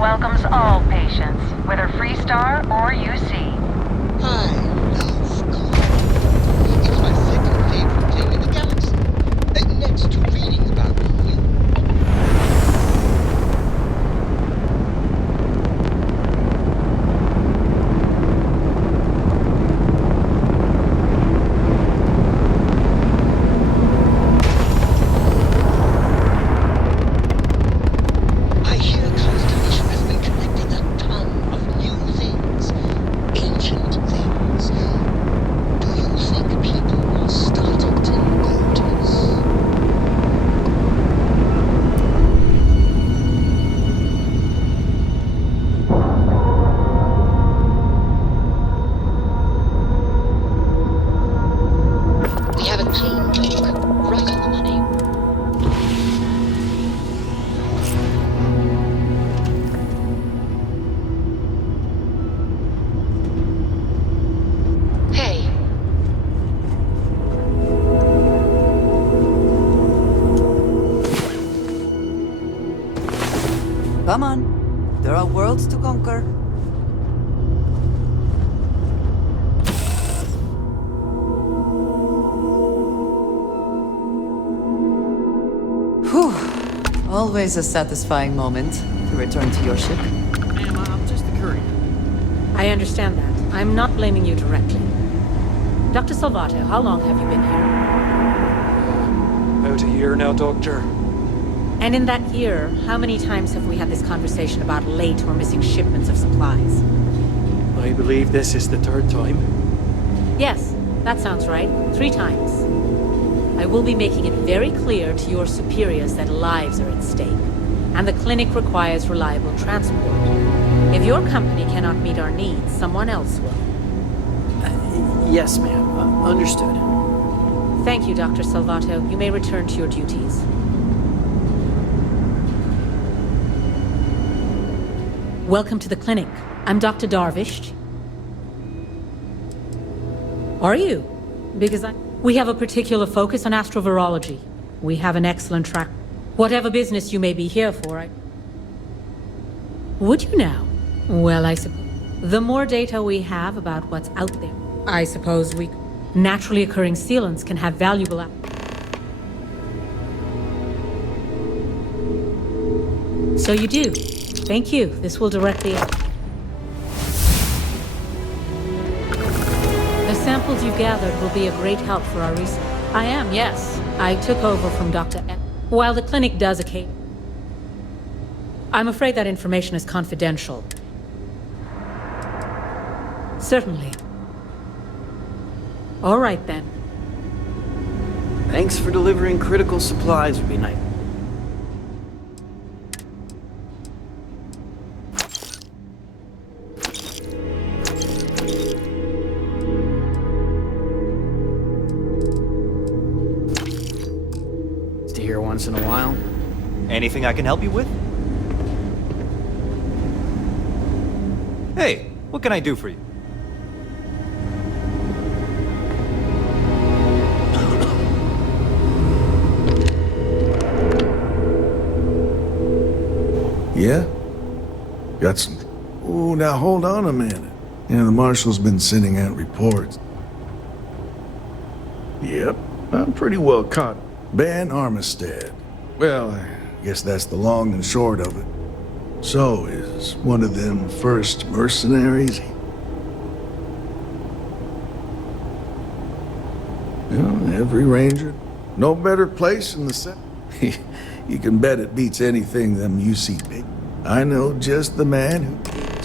welcomes all patients, whether Freestar or UC. I love coffee. It's my second favorite thing in the galaxy. Next to reading about you. I hear Constellation has been collecting a ton of new things. Ancient things. Do you think people are starting to notice? We have a clean book, right on the money. Hey, Come on. There are worlds to conquer. Whew. Always a satisfying moment to return to your ship. Ma'am, I'm just a courier. I understand that. I'm not blaming you directly. Dr. Salvato, how long have you been here? About a year now, Doctor. And in that year, how many times have we had this conversation about late or missing shipments of supplies? I believe this is the third time. Yes, that sounds right. 3 times. I will be making it very clear to your superiors that lives are at stake, and the clinic requires reliable transport. If your company cannot meet our needs, someone else will. Yes, ma'am. Understood. Thank you, Dr. Salvato. You may return to your duties. Welcome to the clinic. I'm Dr. Darvish. Are you? Because we have a particular focus on astrovirology. We have an excellent track. Whatever business you may be here for, Would you now? Well, I suppose. The more data we have about what's out there, I suppose we... Naturally occurring sealants can have valuable... So you do. Thank you. This will directly... The samples you've gathered will be a great help for our research. I am, yes. I took over from Dr. F. While the clinic does a case... I'm afraid that information is confidential. Certainly. All right, then. Thanks for delivering critical supplies would be nice. To hear once in a while. Anything I can help you with? Hey, what can I do for you? Yeah? Got some... Oh, now hold on a minute. Yeah, the marshal's been sending out reports. Yep, I'm pretty well caught. Ben Armistead. Well, I guess that's the long and short of it. So, is one of them first mercenaries? Well, every ranger. No better place in the set. You can bet it beats anything them UC big. I know just the man who...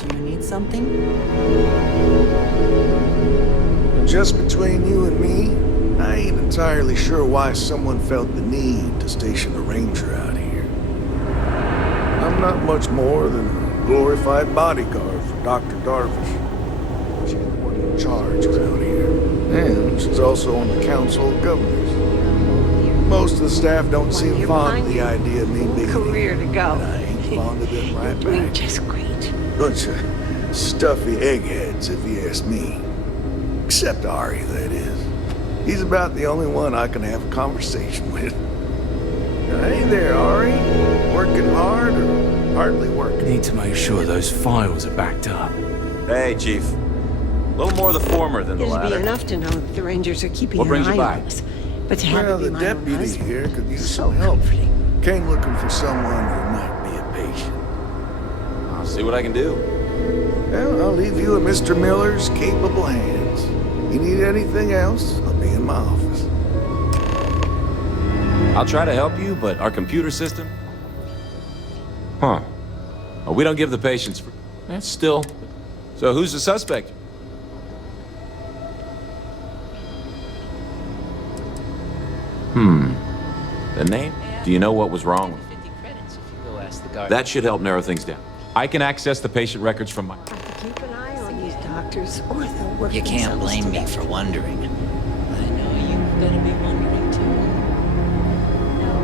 Do you need something? Just between you and me, I ain't entirely sure why someone felt the need to station a ranger out here. I'm not much more than a glorified bodyguard for Dr. Darvish. She's the one in charge around here. And she's also on the Council of Governors. Most of the staff don't seem fond of the idea of me being career to go. and I ain't fond of them right Doing back. just great. Bunch of stuffy eggheads, if you ask me. Except Ari, that is. He's about the only one I can have a conversation with. Hey there, Ari. Working hard or hardly working. Need to make sure those files are backed up. Hey, Chief. A little more the former than the It'd be latter. enough to know that the Rangers are keeping What an brings you eye by? on us. But to have Well, it be the my own deputy husband, here could use so some help. comforting. Came looking for someone who might be a patient. I'll see what I can do. Well, I'll leave you in Mr. Miller's capable hands. You need anything else, I'll be in my office. I'll try to help you, but our computer system? Huh. Oh, we don't give the patients... That's still... So who's the suspect? The name? Do you know what was wrong with it? That should help narrow things down. I can access the patient records from my... Have to keep an eye on these doctors, or they'll work You can't themselves blame to me death. for wondering. I know you've got to be wondering too.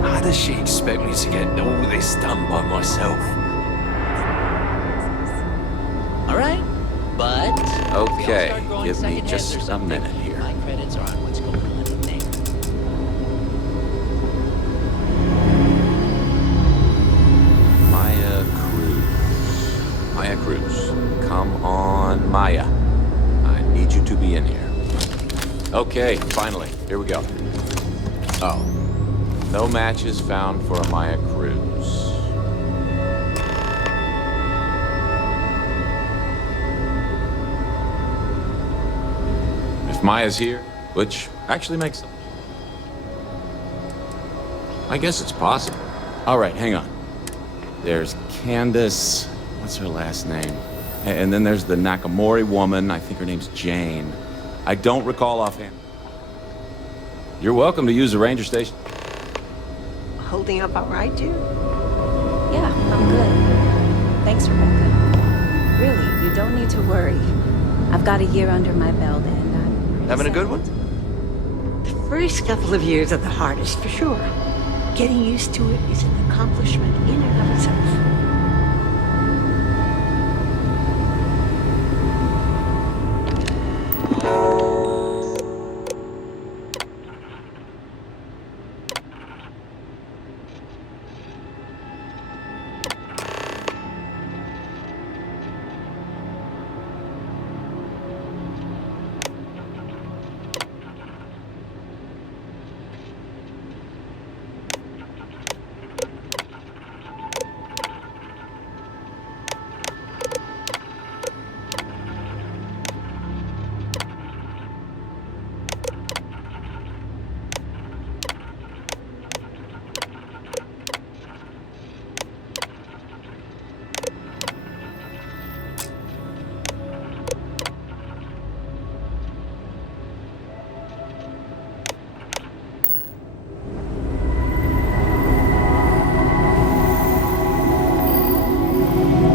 How does she expect me to get all this done by myself? All right, but if we all Okay, start going give me second just heads or a something, minute here. My credits are on what's going on in there. Maya Cruz. Come on, Maya. I need you to be in here. Okay, finally. Here we go. Oh. No matches found for a Maya Cruz. If Maya's here, which actually makes sense. I guess it's possible. All right, hang on. There's Candace. What's her last name? And then there's the Nakamori woman. I think her name's Jane. I don't recall offhand. You're welcome to use the ranger station. Holding up all right, Jude? Yeah, I'm good. Thanks, Rebecca. Really, you don't need to worry. I've got a year under my belt and I'm... Having a good one? The first couple of years are the hardest, for sure. Getting used to it is an accomplishment in and of itself.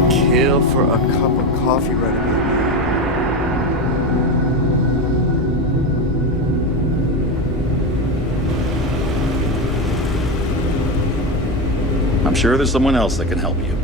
Kill for a cup of coffee right about now. I'm sure there's someone else that can help you.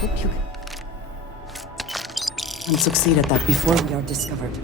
Hope you can succeed at that before we are discovered.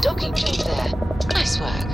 docking job there. Nice work.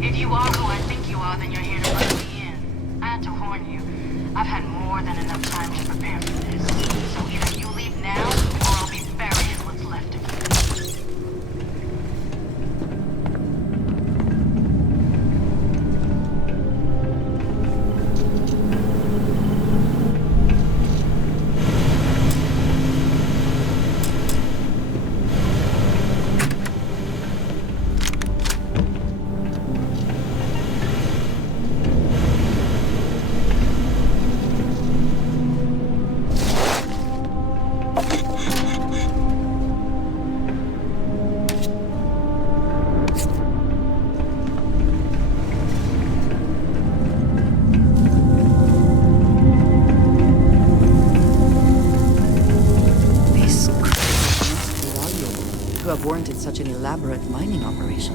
If you are who I think you are, then you're here to let me in. I had to warn you. I've had more than enough time to prepare for this. So either you leave now, or I'll be burying what's left of you. To have warranted such an elaborate mining operation.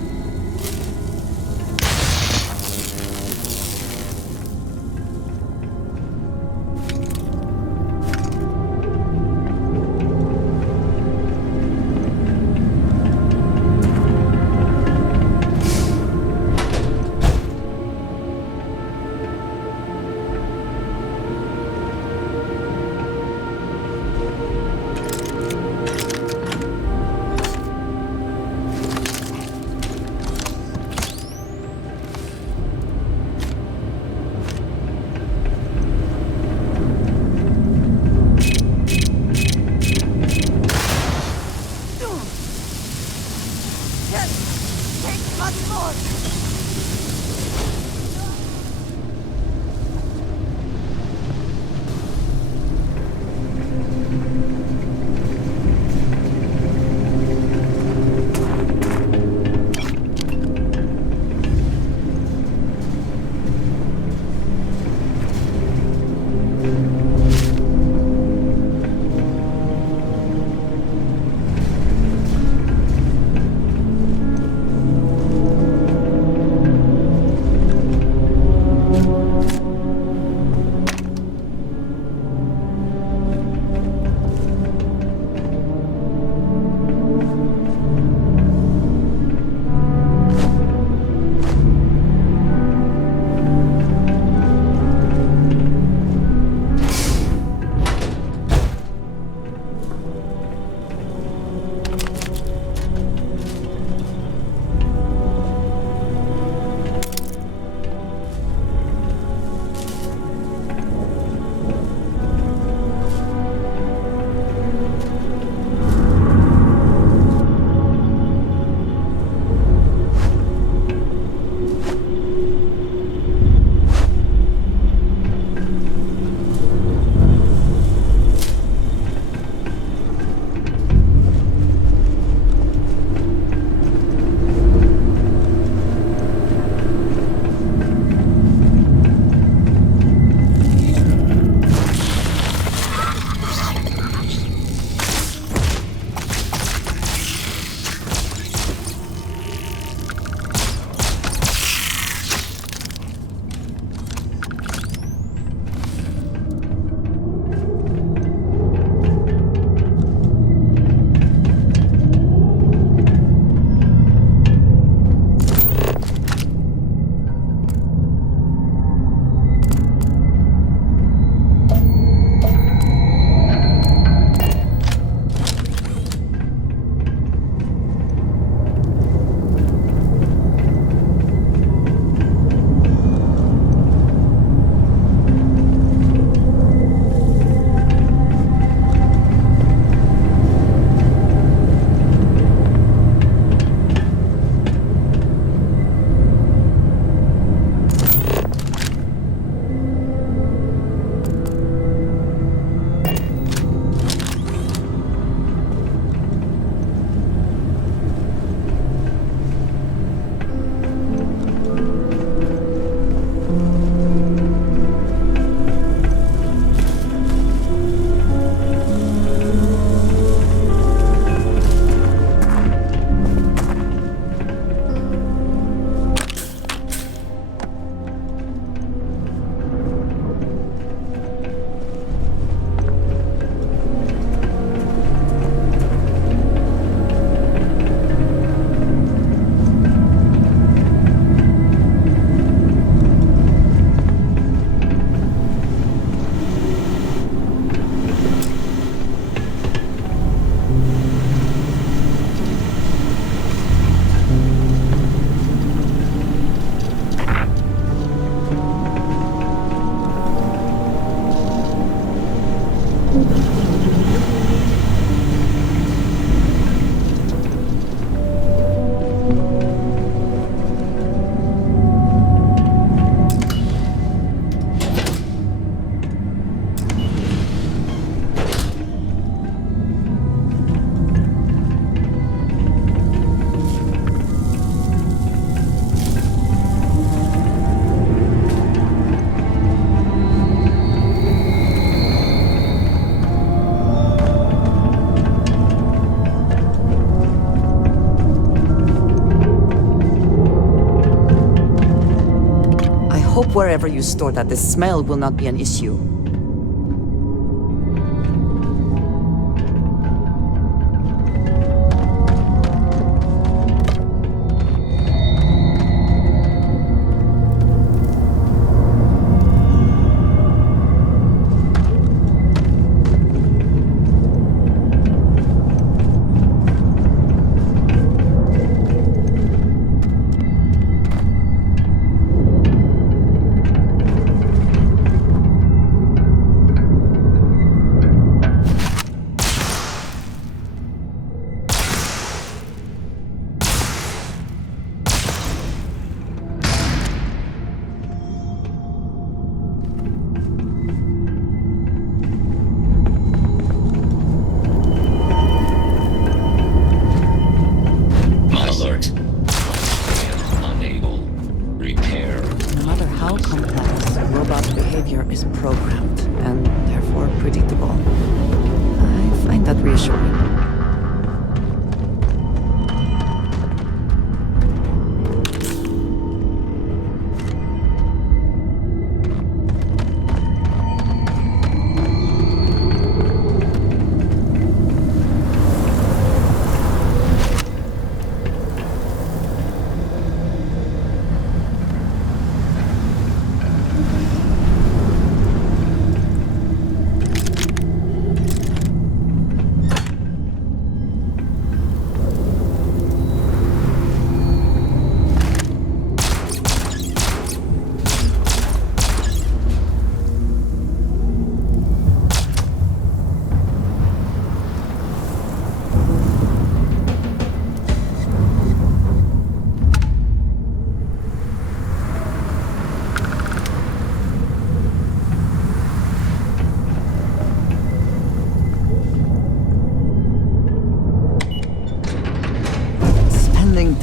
hope wherever you store that the smell will not be an issue.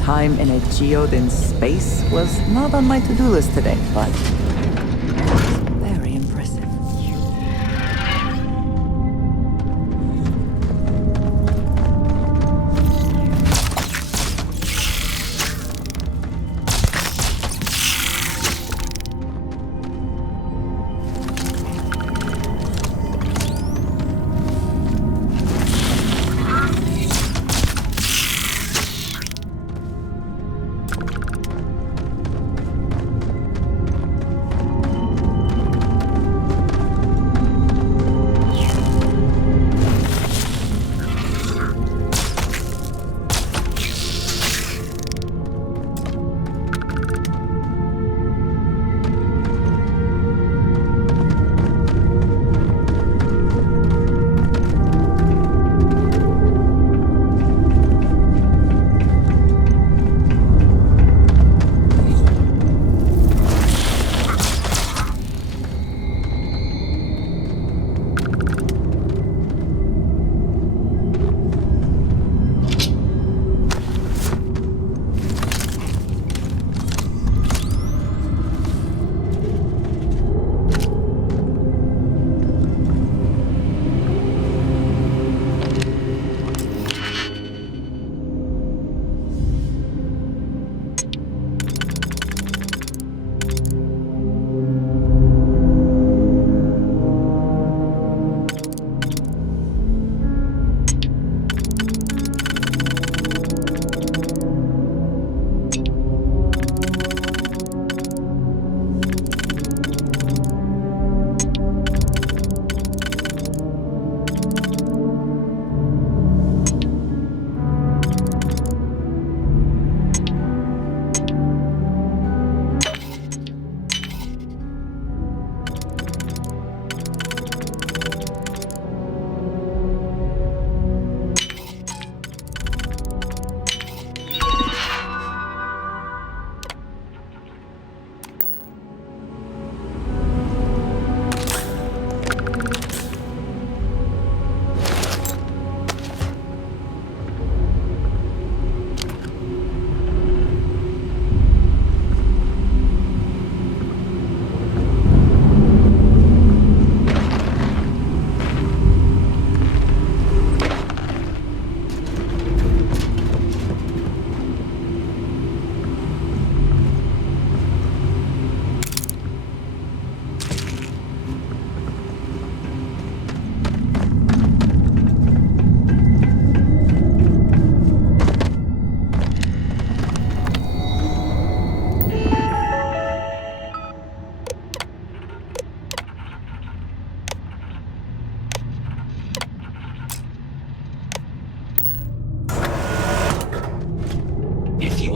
Time in a geode in space was not on my to-do list today, but it was very impressive.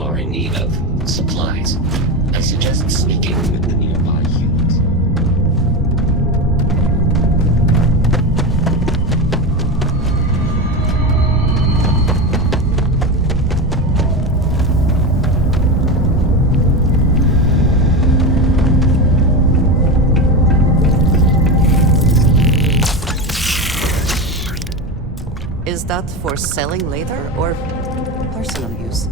are in need of supplies, I suggest speaking with the nearby humans. Is that for selling later or personal use?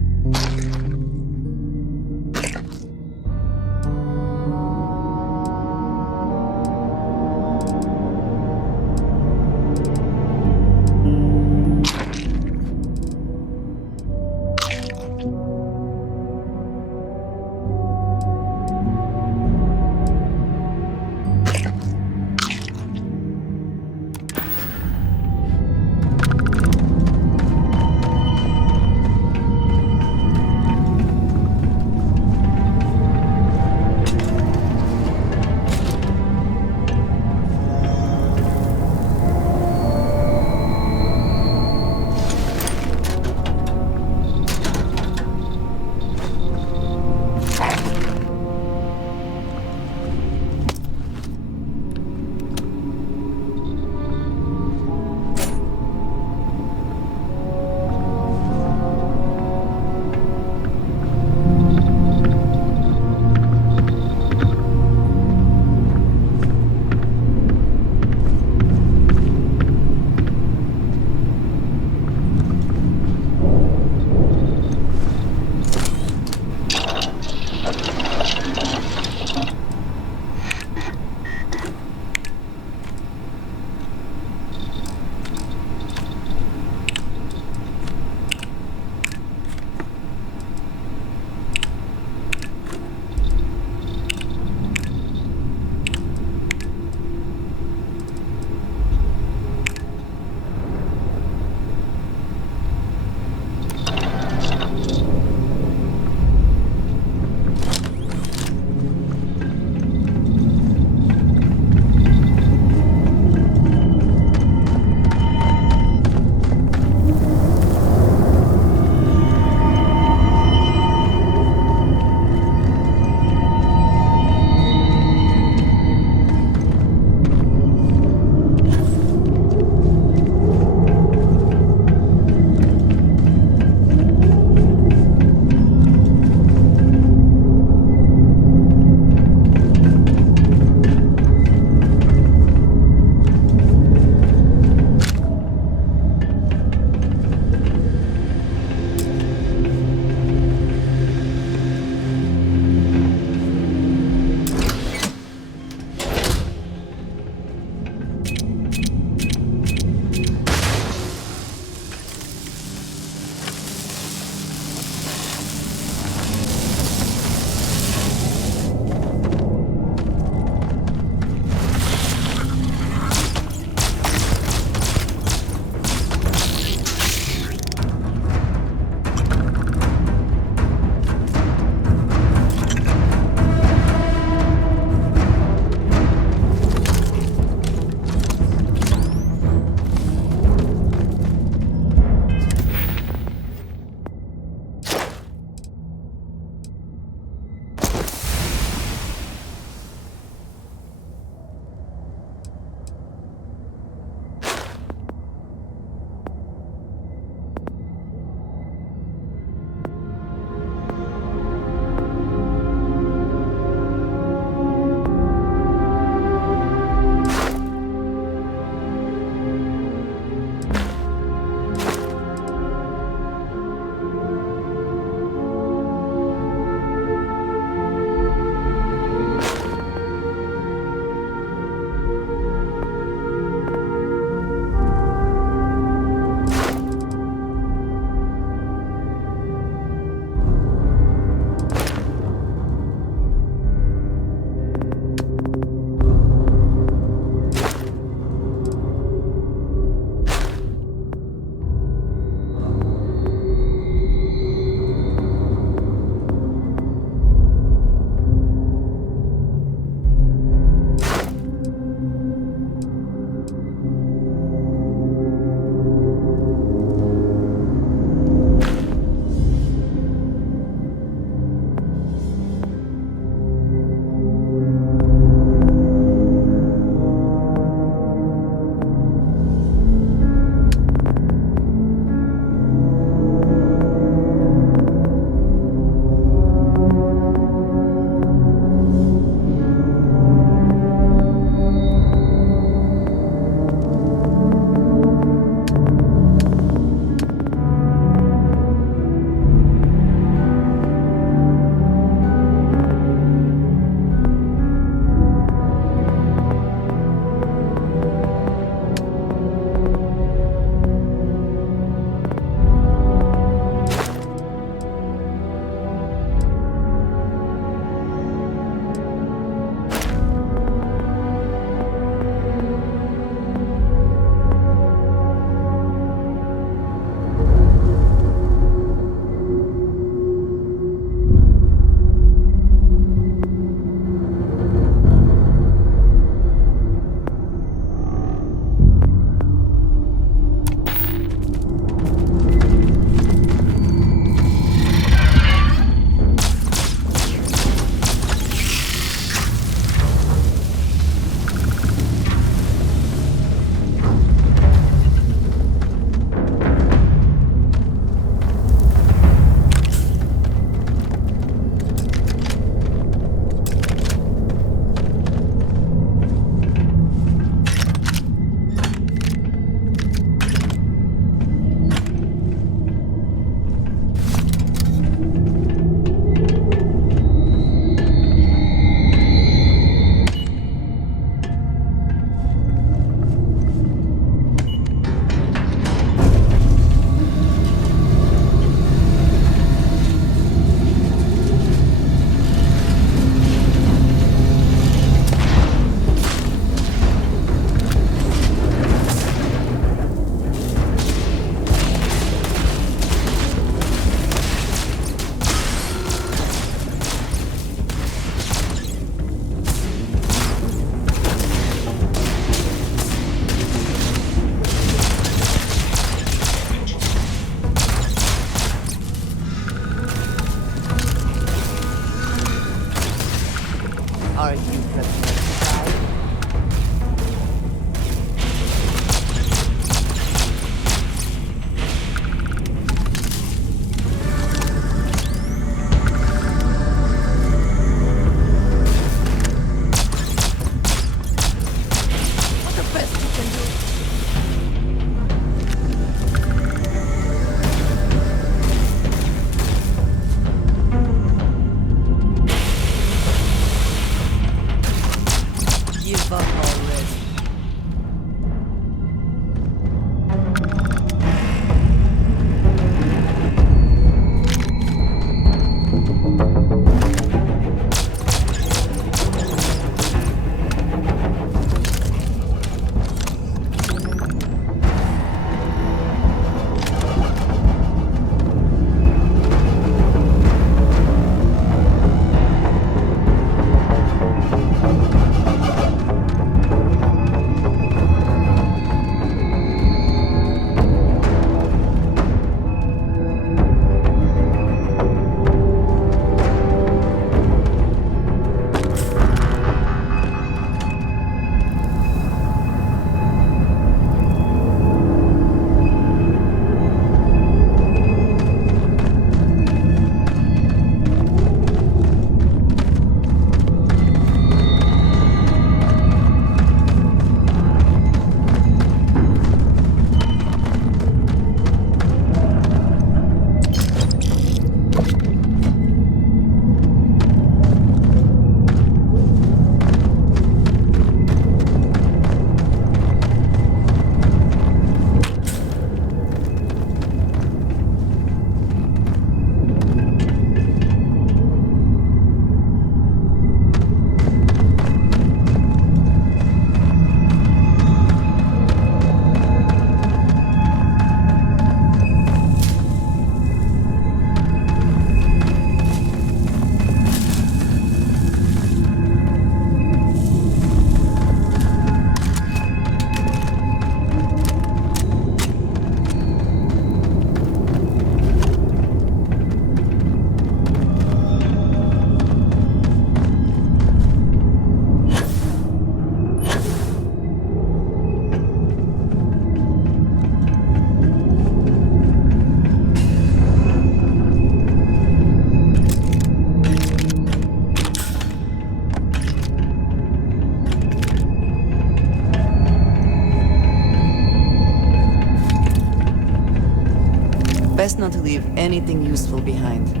Best not to leave anything useful behind.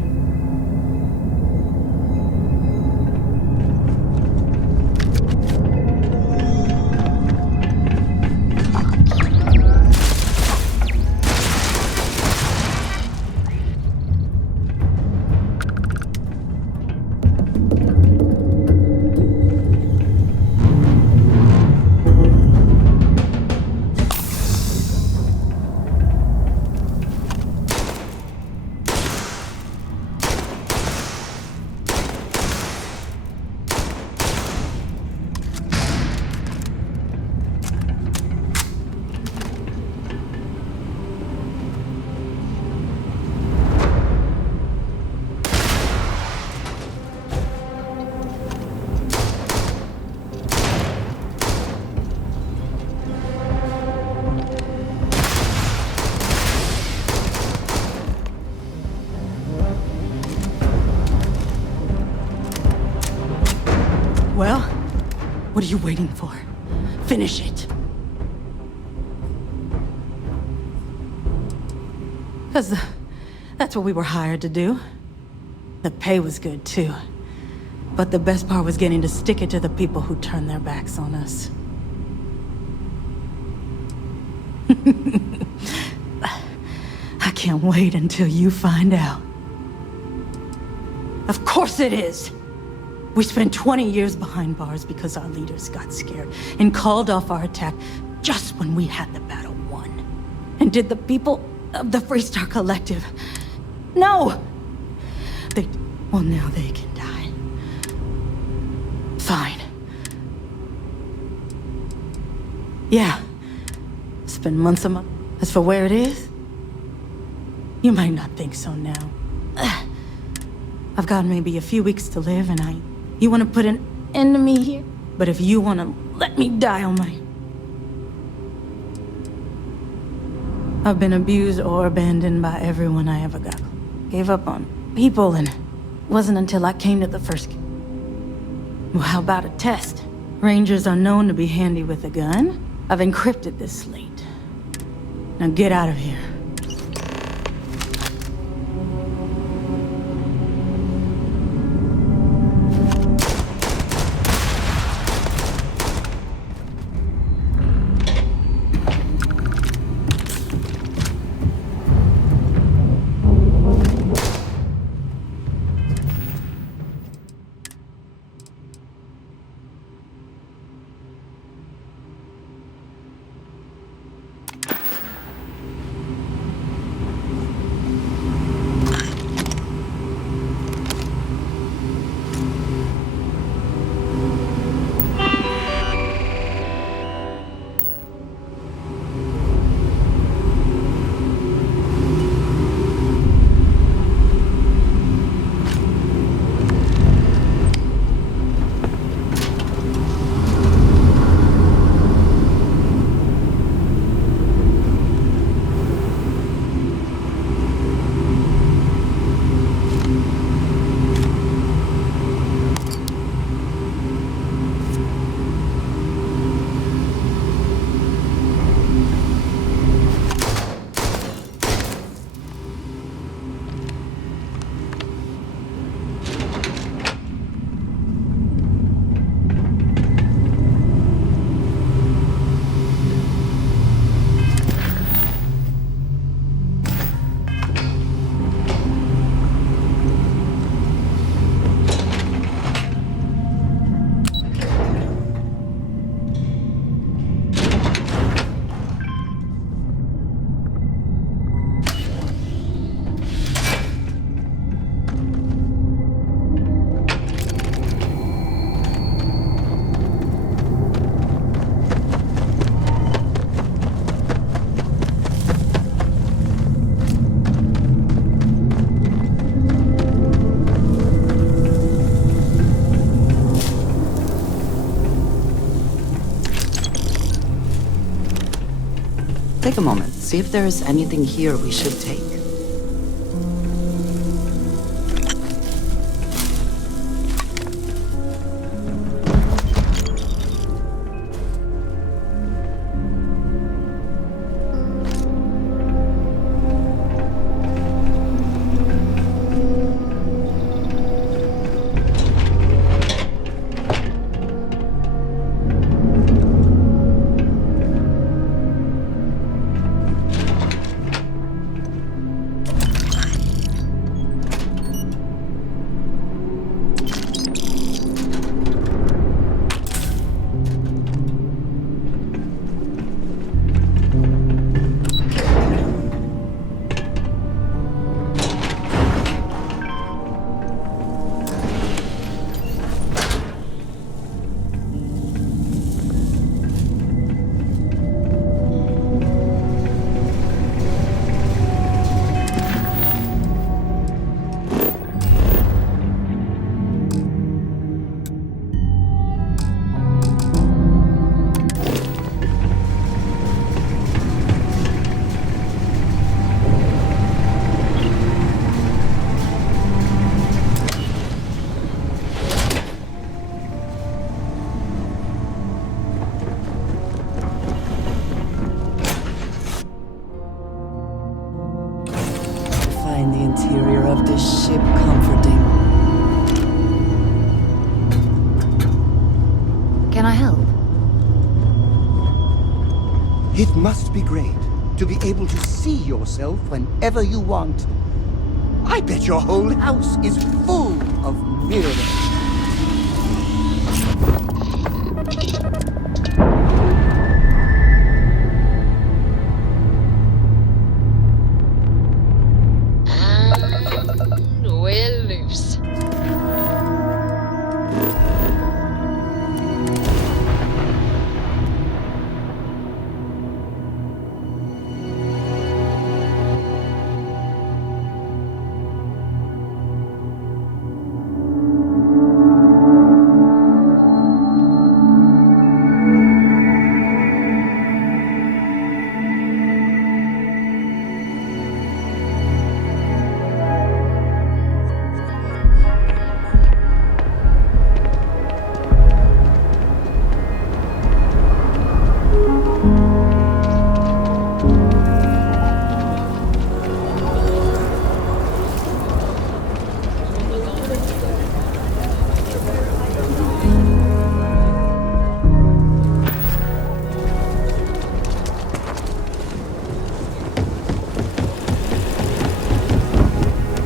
Well, what are you waiting for? Finish it. Because that's what we were hired to do. The pay was good, too. But the best part was getting to stick it to the people who turned their backs on us. I can't wait until you find out. Of course it is! We spent 20 years behind bars because our leaders got scared and called off our attack just when we had the battle won. And did the people of the Freestar Collective... No! Well, now they can die. Fine. Yeah. Spend months a month. As for where it is, you might not think so now. I've got maybe a few weeks to live, and you want to put an end to me here? But if you want to let me die on my... I've been abused or abandoned by everyone I ever got. Gave up on people, and it wasn't until I came to the first... Well, how about a test? Rangers are known to be handy with a gun. I've encrypted this slate. Now get out of here. Take a moment, see if there's anything here we should take. It must be great to be able to see yourself whenever you want. I bet your whole house is full of mirrors. And we're loose.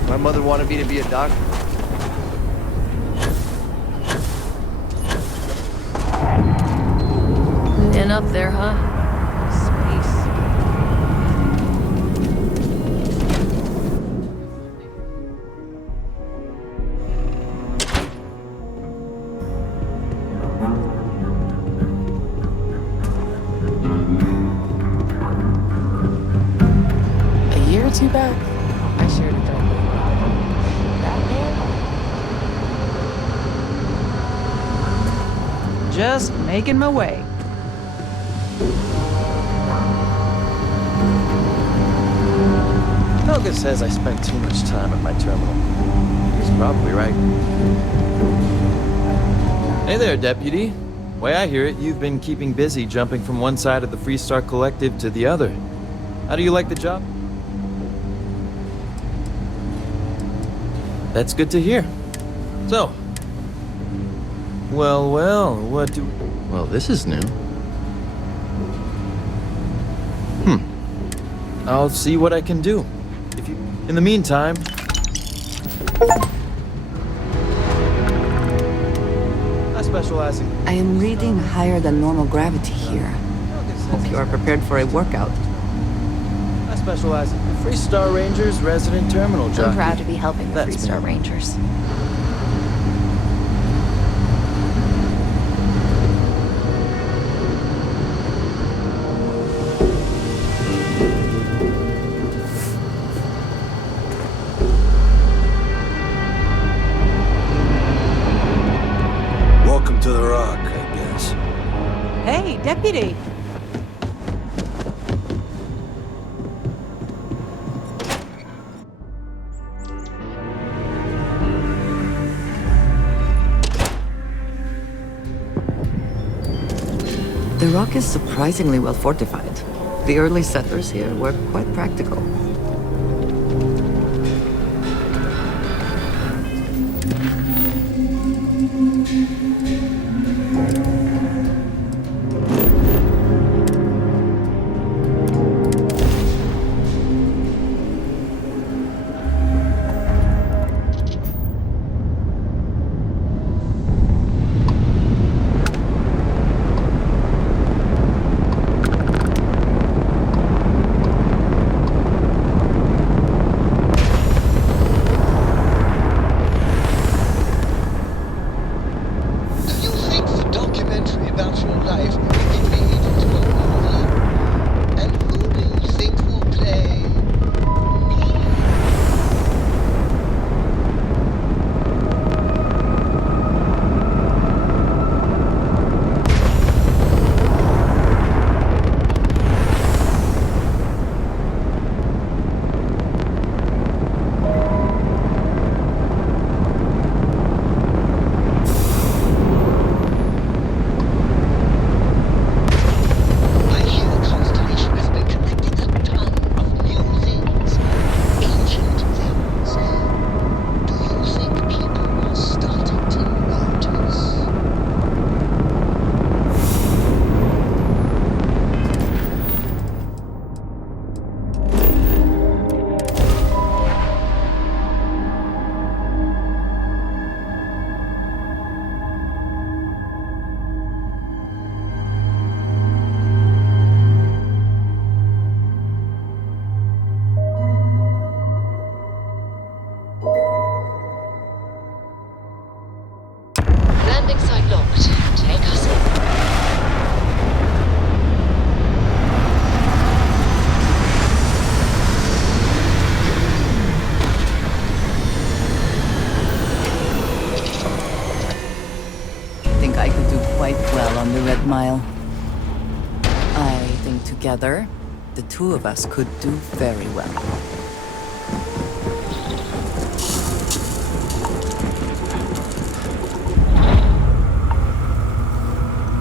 My mother wanted me to be a doctor. And up there, huh? Space. A year or two back, I shared a dog. That man? Just making my way. Helga says I spent too much time at my terminal. He's probably right. Hey there, Deputy. Way I hear it, you've been keeping busy jumping from one side of the Freestar Collective to the other. How do you like the job? That's good to hear. So, well, what do... Well, this is new. I'll see what I can do. If you... In the meantime... I specialize in... I am reading higher than normal gravity here. Hope you are prepared for a workout. I specialize in Freestar Rangers resident terminal jockey. I'm proud to be helping the That's Freestar me. Rangers. Welcome to the Rock, I guess. Hey, Deputy! The Rock is surprisingly well fortified. The early settlers here were quite practical. landing site locked. Take us in. I think I could do quite well on the Red Mile. I think together, the two of us could do very well.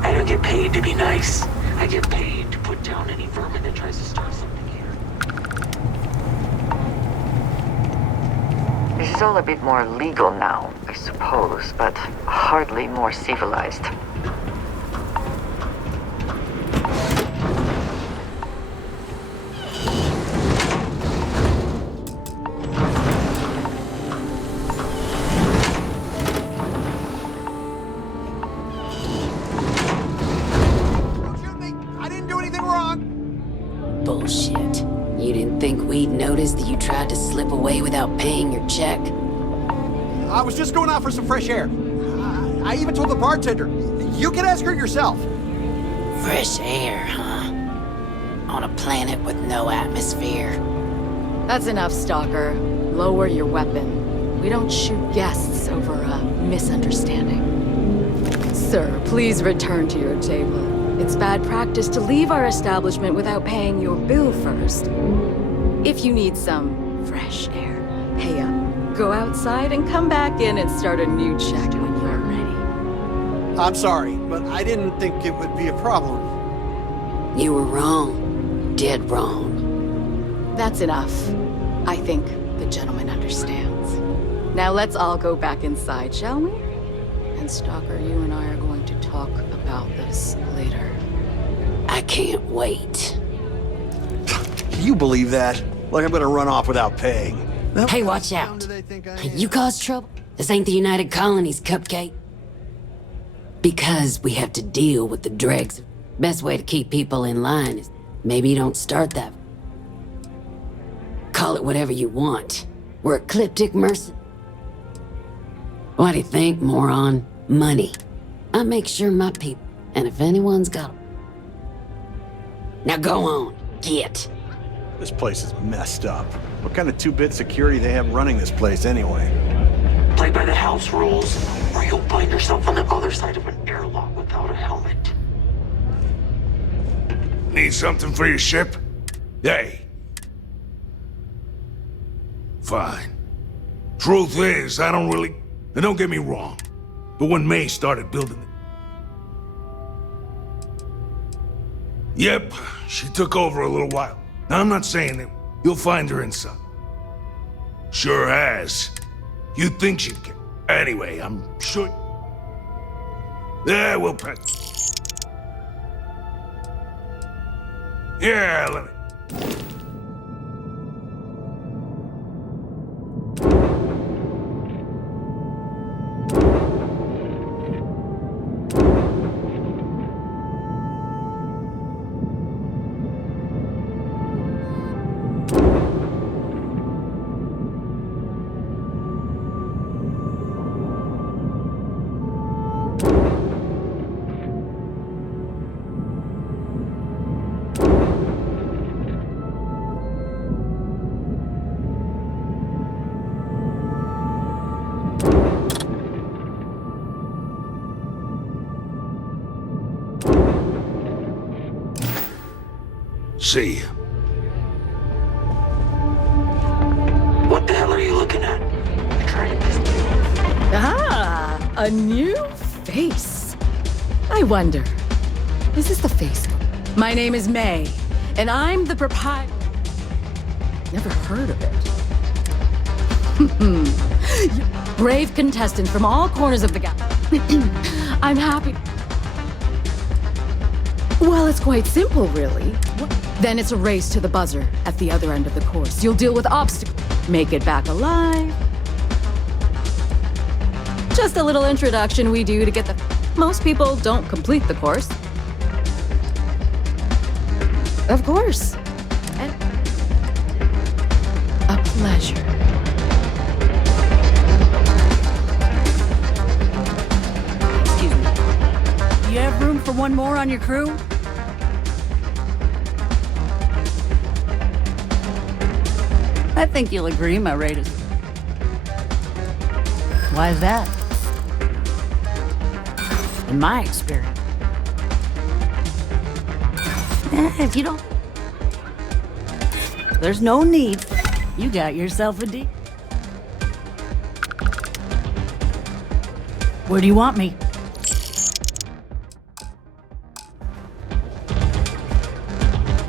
I don't get paid to be nice. I get paid to put down any vermin that tries to start something here. This is all a bit more legal now, I suppose, but hardly more civilized. I didn't do anything wrong. Bullshit. You didn't think we'd notice that you tried to slip away without paying your check? I was just going out for some fresh air. I even told the bartender. You can ask her yourself. Fresh air, huh? On a planet with no atmosphere. That's enough, Stalker. Lower your weapon. We don't shoot guests over a misunderstanding. Sir, please return to your table. It's bad practice to leave our establishment without paying your bill first. If you need some fresh air, pay up. Go outside and come back in and start a new check when you're ready. I'm sorry, but I didn't think it would be a problem. You were wrong. Dead wrong. That's enough. I think the gentleman understands. Now let's all go back inside, shall we? And Stalker, you and I are going to talk about this later. I can't wait. Can you believe that? Like I'm gonna run off without paying. Hey, watch out. You cause trouble? This ain't the United Colonies, Cupcake. Because we have to deal with the dregs. Best way to keep people in line is maybe you don't start that. Call it whatever you want. We're ecliptic mercy. What do you think, moron? Money. I make sure my people, and if anyone's got 'em. Now go on, get. This place is messed up. What kind of two-bit security they have running this place anyway? Play by the house rules, or you'll find yourself on the other side of an airlock without a helmet. Need something for your ship? Hey. Fine. Truth is, I don't really... And don't get me wrong, but when May started building it... Yep, she took over a little while. Now, I'm not saying that you'll find her inside. Sure has. You'd think she'd get... Anyway, I'm sure... Yeah, we'll pet... Yeah, let me... See you. What the hell are you looking at? You're trying to... Ah, a new face. I wonder, is this the face? My name is May, and I'm the proprietor. Never heard of it. Brave contestant from all corners of the galaxy. I'm happy. Well, it's quite simple, really. Then it's a race to the buzzer at the other end of the course. You'll deal with obstacles, make it back alive. Just a little introduction we do to get the... Most people don't complete the course. Of course. And a pleasure. Excuse one more on your crew? I think you'll agree my rate is... Why is that? In my experience. If you don't... There's no need. You got yourself a deal. Where do you want me?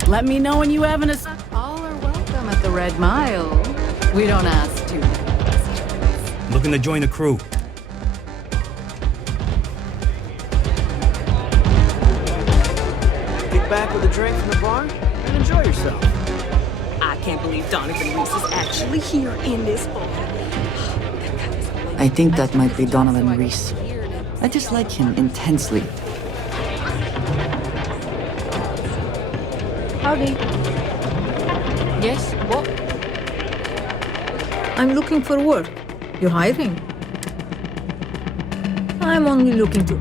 Let me know when you have an assignment. All are welcome at the Red Mile. We don't ask too many questions. Looking to join the crew. Kick back with a drink from the bar and enjoy yourself. I can't believe Donovan Reese is actually here in this bar. I think that might be Donovan Reese. I dislike him intensely. Howdy. Yes, what? I'm looking for work. You're hiring? I'm only looking to...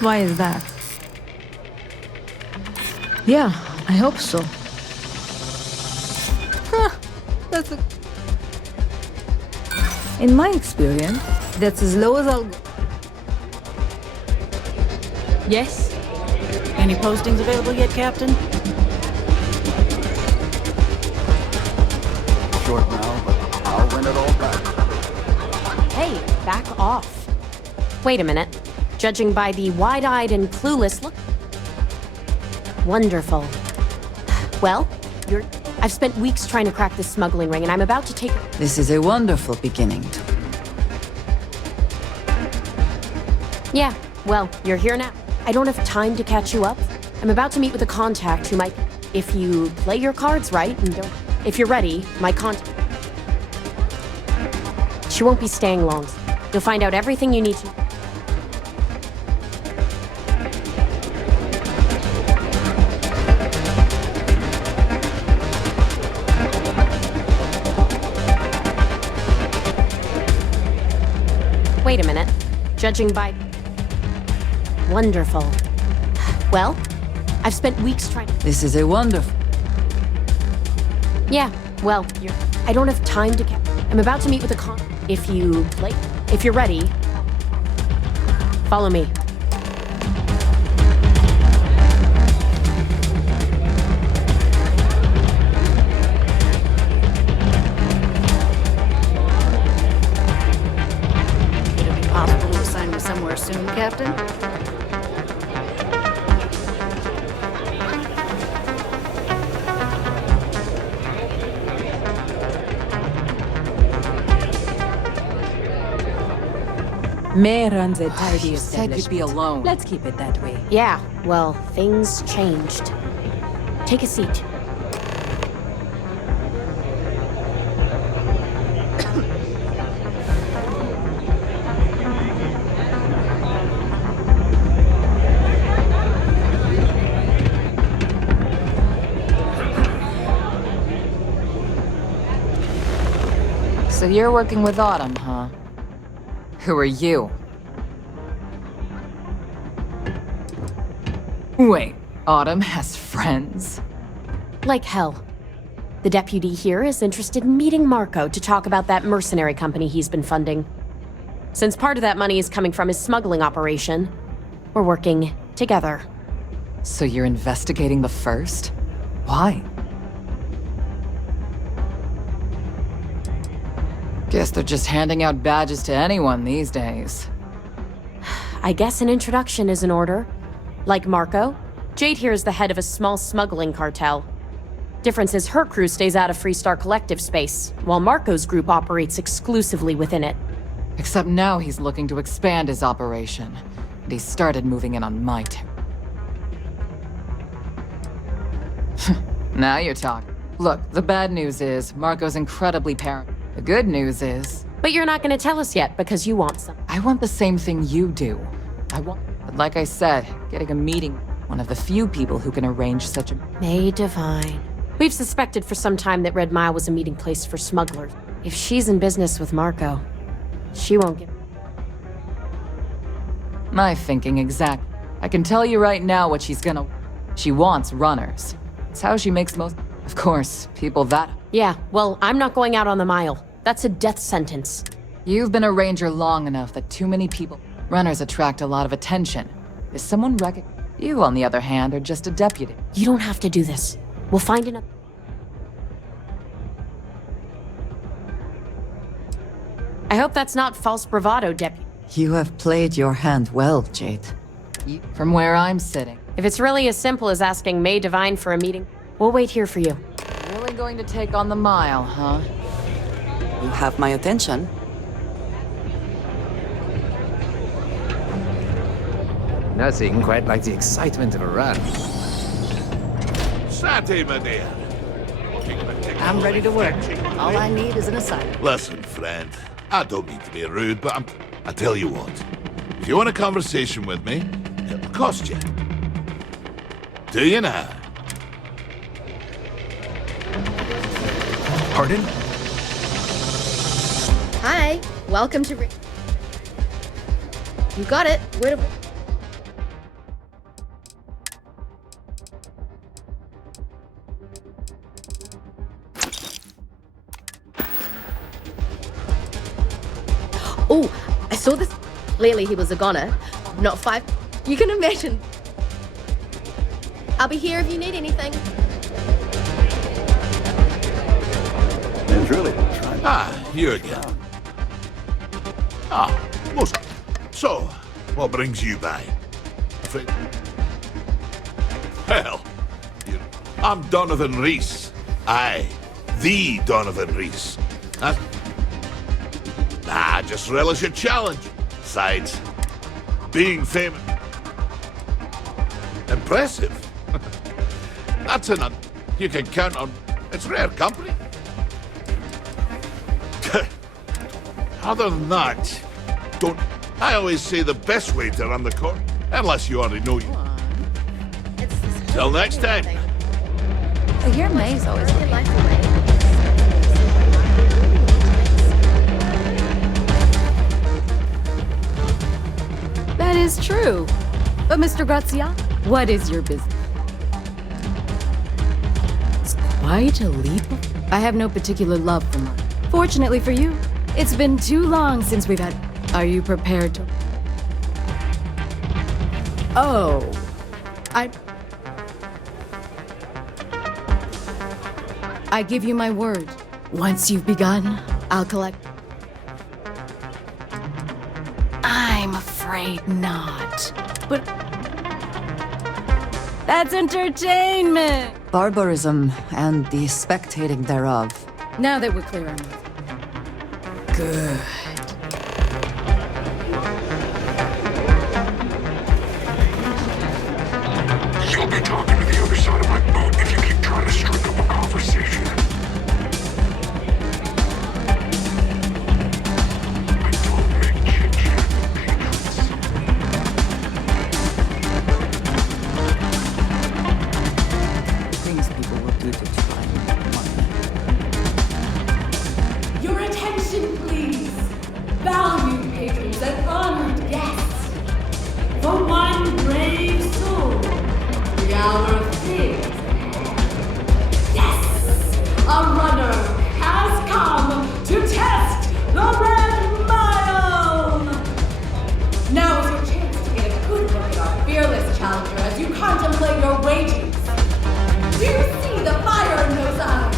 Why is that? Yeah, I hope so. Huh, that's a... In my experience, that's as low as I'll go. Yes? Any postings available yet, Captain? Short now, but I'll win it all back. Hey, back off. Wait a minute. Judging by the wide-eyed and clueless look... Wonderful. Well, I've spent weeks trying to crack this smuggling ring, and I'm about to take... This is a wonderful beginning. Yeah, well, you're here now. I don't have time to catch you up. I'm about to meet with a contact who might... If you play your cards right and don't... If you're ready, my contact... She won't be staying long. You'll find out everything you need to... Wait a minute. Judging by... Wonderful. Well, I've spent weeks trying... This is a wonderful... Yeah, well, I don't have time to... I'm about to meet with a If you're ready, follow me. Would it be possible to assign me somewhere soon, Captain? May runs a tidy You said you'd be alone. Let's keep it that way. Yeah, well, things changed. Take a seat. So you're working with Autumn, huh? Who are you? Wait, Autumn has friends? Like hell. The deputy here is interested in meeting Marco to talk about that mercenary company he's been funding. Since part of that money is coming from his smuggling operation, we're working together. So you're investigating the first? Why? Guess they're just handing out badges to anyone these days. I guess an introduction is in order. Like Marco, Jade here is the head of a small smuggling cartel. Difference is her crew stays out of Freestar Collective space, while Marco's group operates exclusively within it. Except now he's looking to expand his operation, and he started moving in on my territory. Now you're talking. Look, the bad news is Marco's incredibly paranoid. The good news is... But you're not gonna tell us yet because you want some. I want the same thing you do. But like I said, getting a meeting, one of the few people who can arrange such a... May divine. We've suspected for some time that Red Mile was a meeting place for smugglers. If she's in business with Marco, she won't give... My thinking exact. I can tell you right now what she's gonna... She wants runners. It's how she makes most... Of course, people that... Yeah, well, I'm not going out on the mile. That's a death sentence. You've been a ranger long enough that too many people... Runners attract a lot of attention. Is someone You, on the other hand, are just a deputy. You don't have to do this. We'll find another... I hope that's not false bravado, deputy. You have played your hand well, Jade. From where I'm sitting. If it's really as simple as asking May Divine for a meeting, we'll wait here for you. Really going to take on the mile, huh? You have my attention. Nothing quite like the excitement of a run. Sante, my dear. I'm ready to work. All I need is an assignment. Listen, friend. I don't mean to be rude, but I tell you what. If you want a conversation with me, it'll cost you. Do you now? Pardon? Hi, welcome to... You got it. Where to... Oh, I saw this. Clearly he was a goner. Not 5. You can imagine. I'll be here if you need anything. And truly, You again. Most. So, what brings you by? Well, I'm Donovan Reese. Aye, the Donovan Reese. I just relish a challenge. Besides, being famous. Impressive. That's enough. You can count on. It's rare company. Other than that, don't. I always say the best way to run the court, unless you already know you. Till next time. I hear May's always looking. That is true. But Mr. Grazia, what is your business? It's quite a leap. I have no particular love for money. Fortunately for you, it's been too long since we've had... Are you prepared to... Oh. I give you my word. Once you've begun, I'll collect... I'm afraid not. But... That's entertainment! Barbarism and the spectating thereof. Now that we're clear on that. Good. You'll be talking to the other side of my boat if you keep trying to strike up a conversation. I don't make chit-chat with patrons. Things people will do to try and make money. Your attention, please. Valued patrons and honored guests. For one brave soul, the hour of things. Yes! A runner has come to test the Red Mile! Now is your chance to get a good look at our fearless challenger as you contemplate your wages. Do you see the fire in those eyes?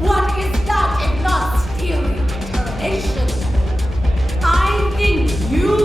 What is that if not steely determination? I think you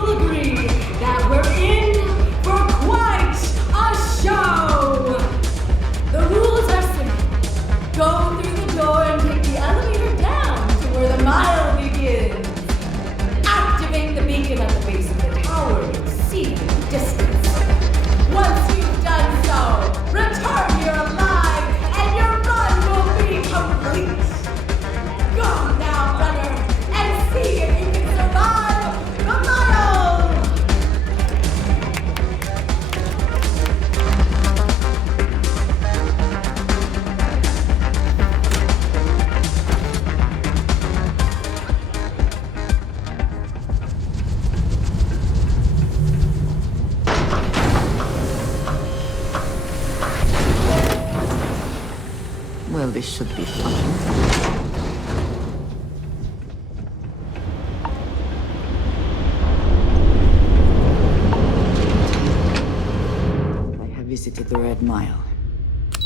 This should be fine. I have visited the Red Mile.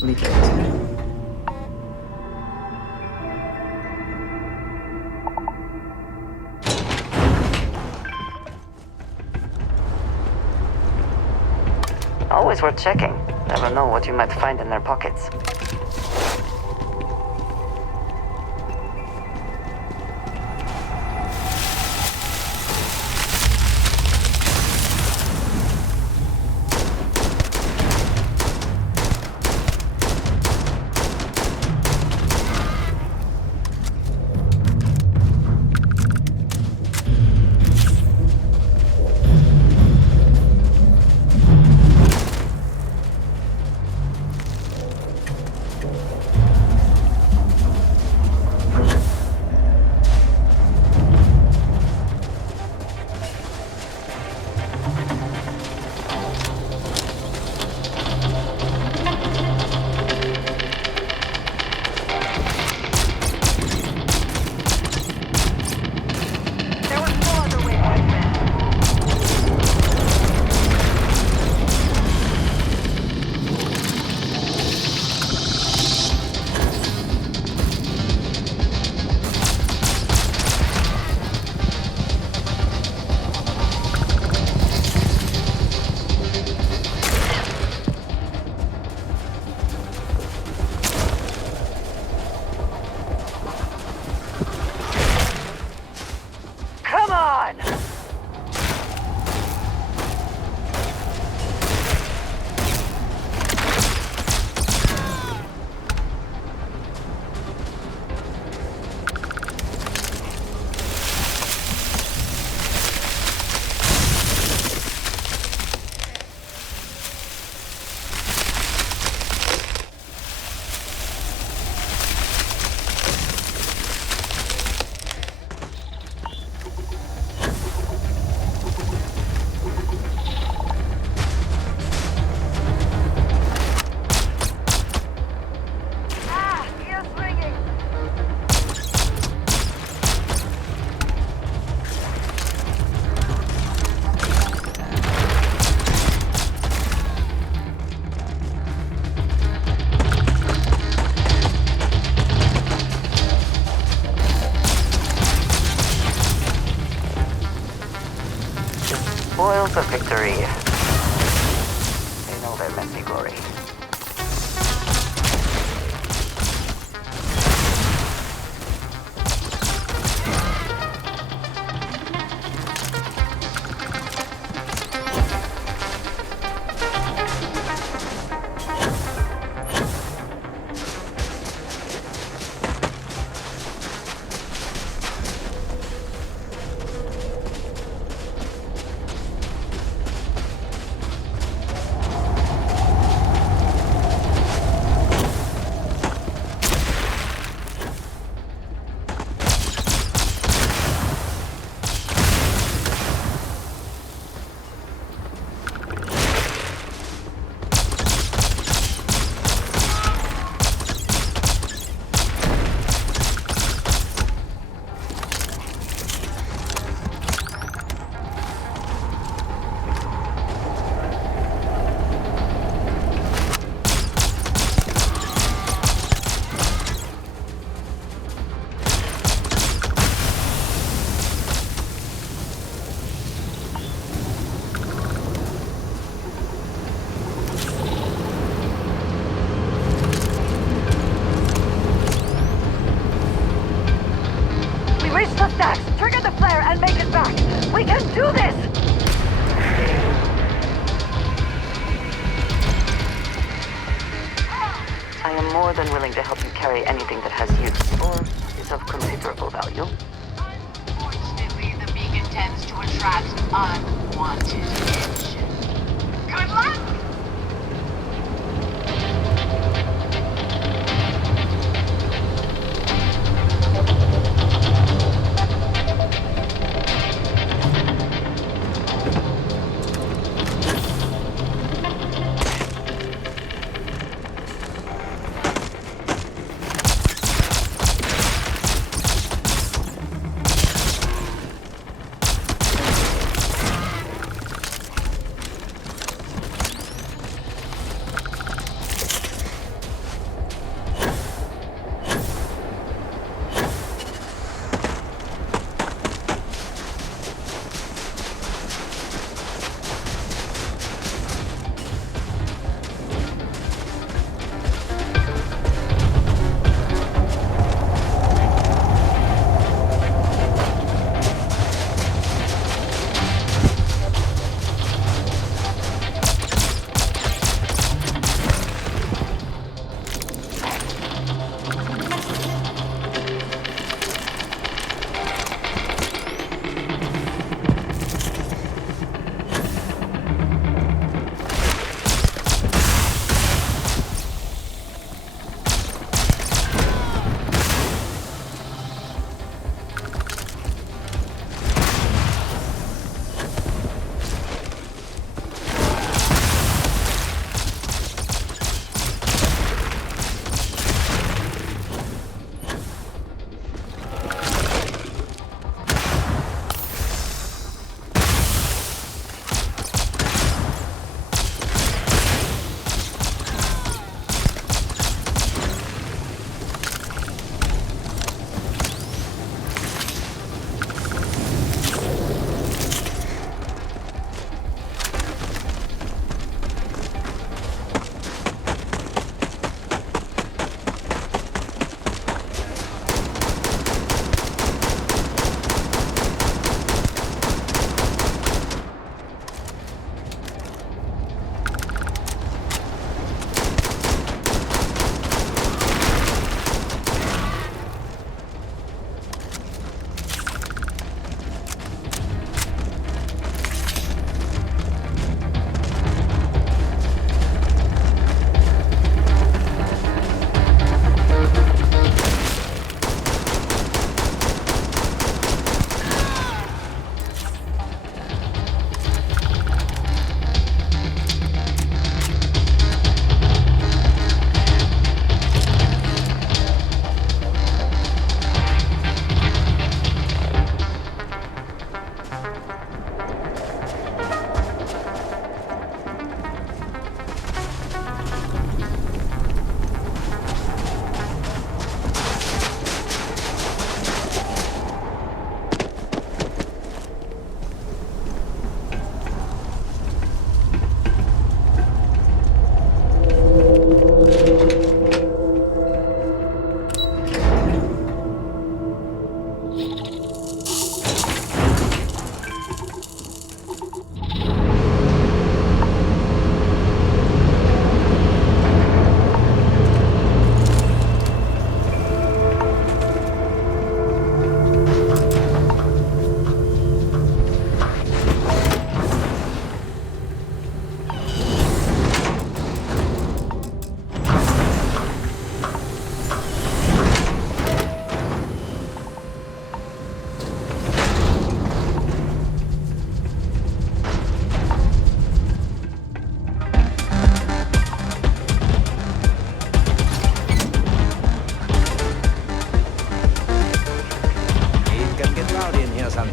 Leave it to me. Always worth checking. Never know what you might find in their pockets. Spoils of victory. They know their messy glory. Trigger the flare and make it back! We can do this! I am more than willing to help you carry anything that has use, or is of considerable value. Unfortunately, the beacon tends to attract unwanted attention. Good luck!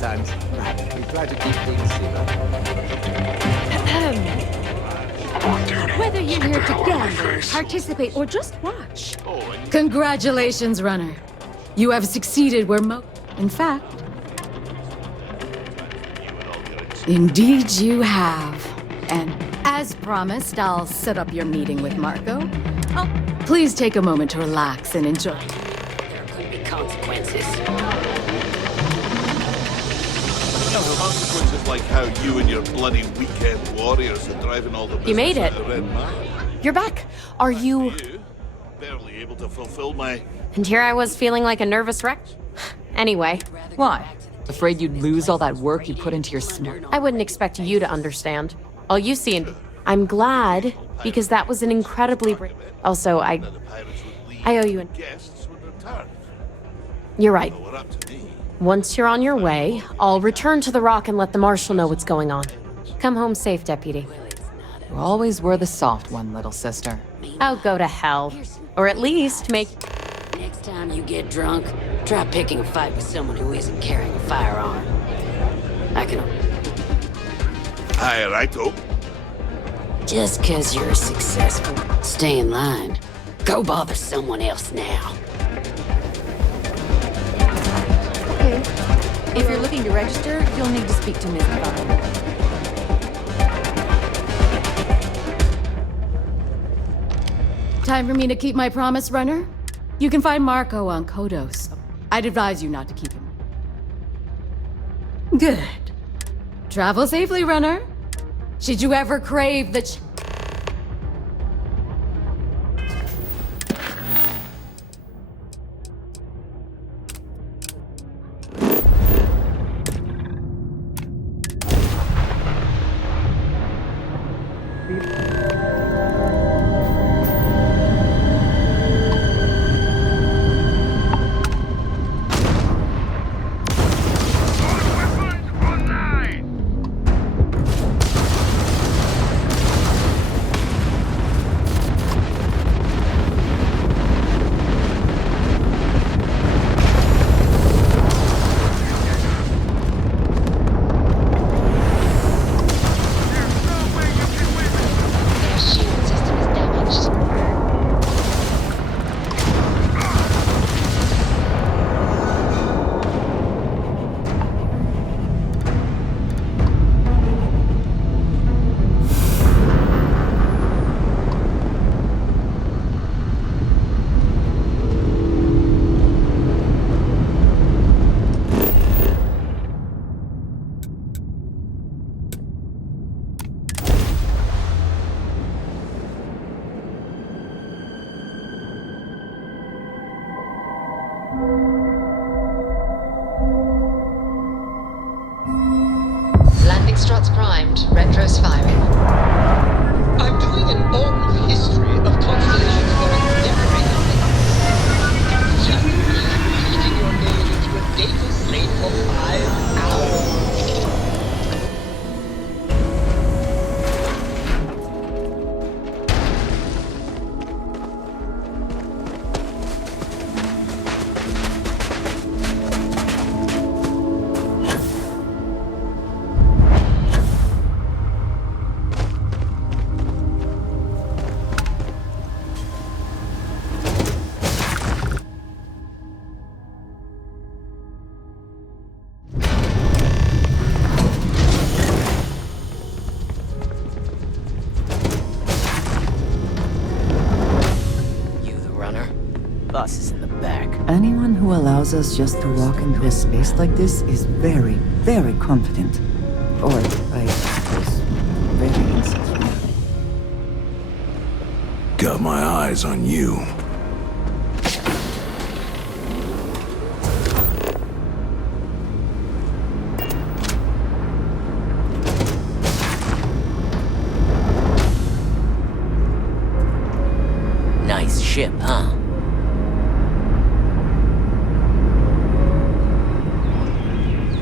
sometimes. We try to keep things secret. Whether you're here to gamble, participate, or just watch. Congratulations, runner. You have succeeded where in fact, indeed you have. And as promised, I'll set up your meeting with Marco. Oh, please take a moment to relax and enjoy. There could be consequences. Consequences like how you and your bloody weekend warriors are driving all the business. You made it. Out of Red Mile. You're back. Are you... Barely able to fulfill my... And here I was feeling like a nervous wreck. Anyway. Why? Afraid you'd lose all that work you put into your smart? I wouldn't expect you to understand. All you see and... I'm glad, because that was an incredibly... Also, I owe you an... You're right. Once you're on your way, I'll return to the Rock and let the Marshal know what's going on. Come home safe, Deputy. You always were the soft one, little sister. Oh, go to hell. Or at least make... Next time you get drunk, try picking a fight with someone who isn't carrying a firearm. I can... Aye, righto. Just 'cause you're successful, stay in line. Go bother someone else now. Okay. If you're looking to register, you'll need to speak to Ms. Devine. Time for me to keep my promise, runner? You can find Marco on Kodos. I'd advise you not to keep him. Good. Travel safely, runner. Should you ever crave the Landing struts primed, retros firing. I'm doing an oral history of constellations going every night. Just reading your name into a data slate for 5 hours. Bus is in the back. Anyone who allows us just to walk into a space like this is very, very confident. Or, I suppose, very insecure. Got my eyes on you. Nice ship, huh?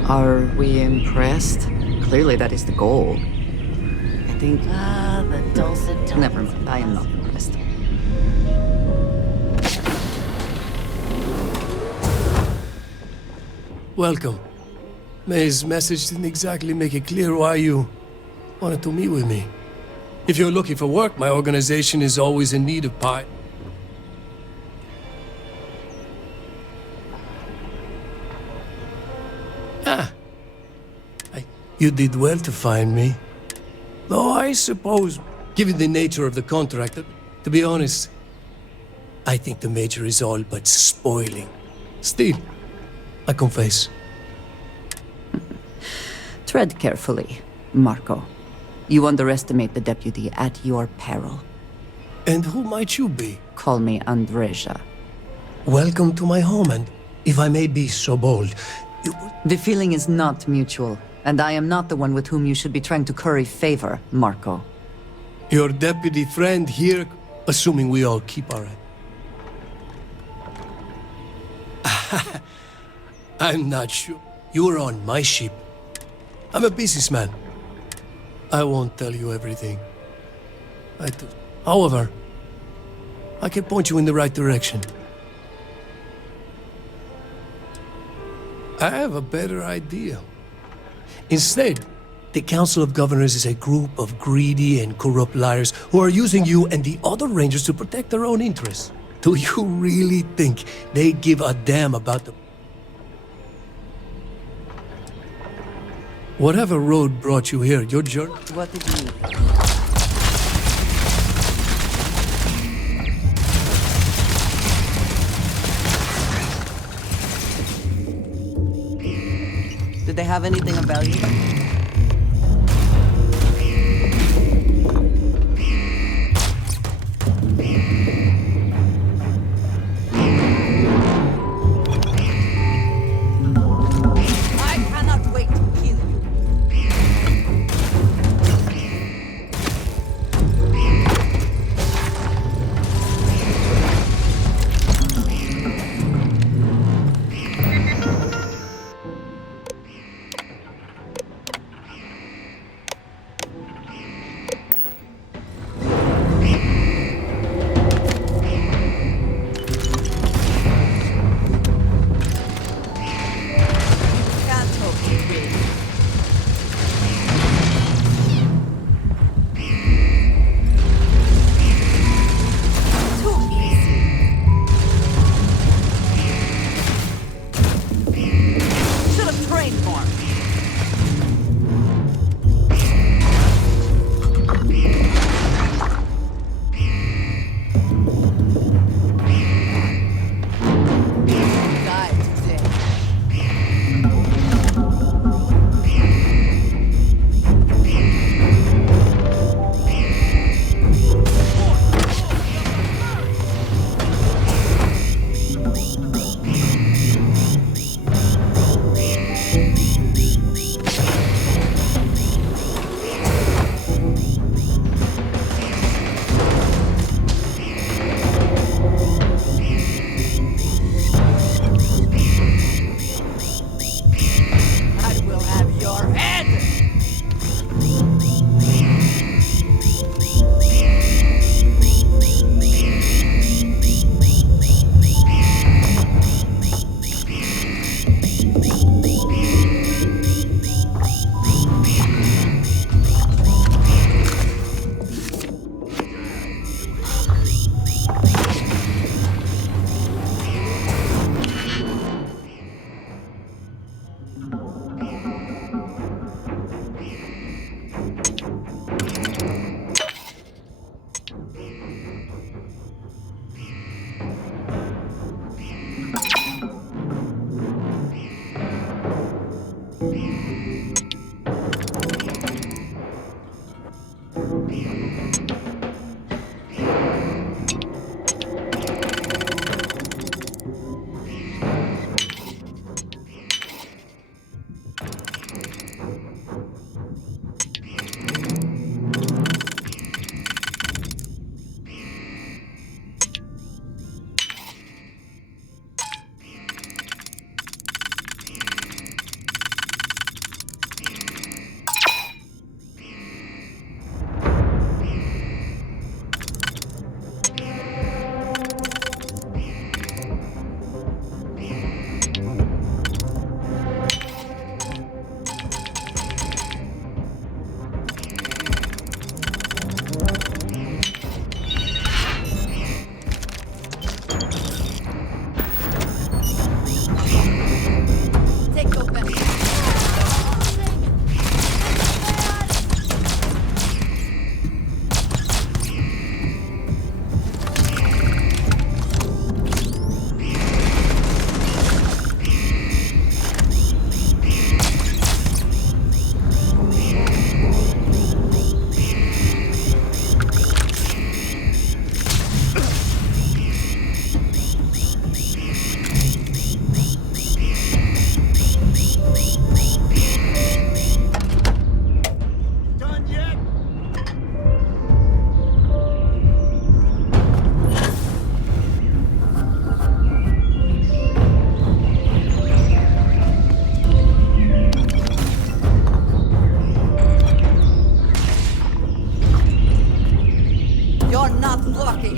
Are we impressed? Clearly that is the goal. I think... the dulcet tones. Never mind, I am not impressed. Welcome. May's message didn't exactly make it clear why you wanted to meet with me. If you're looking for work, my organization is always in need of pie. You did well to find me. Though I suppose, given the nature of the contract, to be honest, I think the Major is all but spoiling. Still, I confess. Tread carefully, Marco. You underestimate the deputy at your peril. And who might you be? Call me Andreja. Welcome to my home, and if I may be so bold, The feeling is not mutual, and I am not the one with whom you should be trying to curry favor, Marco. Your deputy friend here, assuming we all keep our end. I'm not sure. You're on my ship. I'm a businessman. I won't tell you everything. However, I can point you in the right direction. I have a better idea. Instead, the Council of Governors is a group of greedy and corrupt liars who are using you and the other Rangers to protect their own interests. Do you really think they give a damn about the... Whatever road brought you here, your journey... What did you need? Did they have anything of value? I cannot wait to kill you.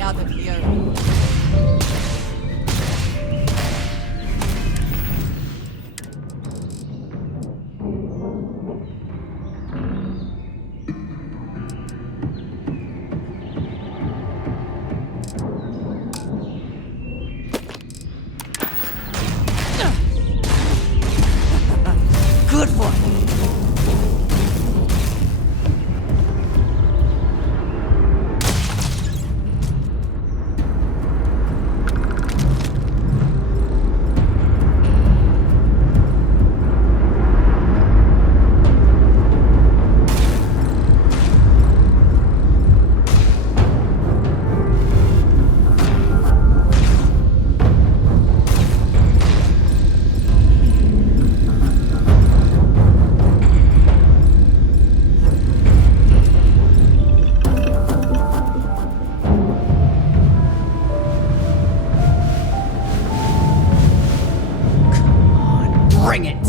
out of here. Good one. Bring it!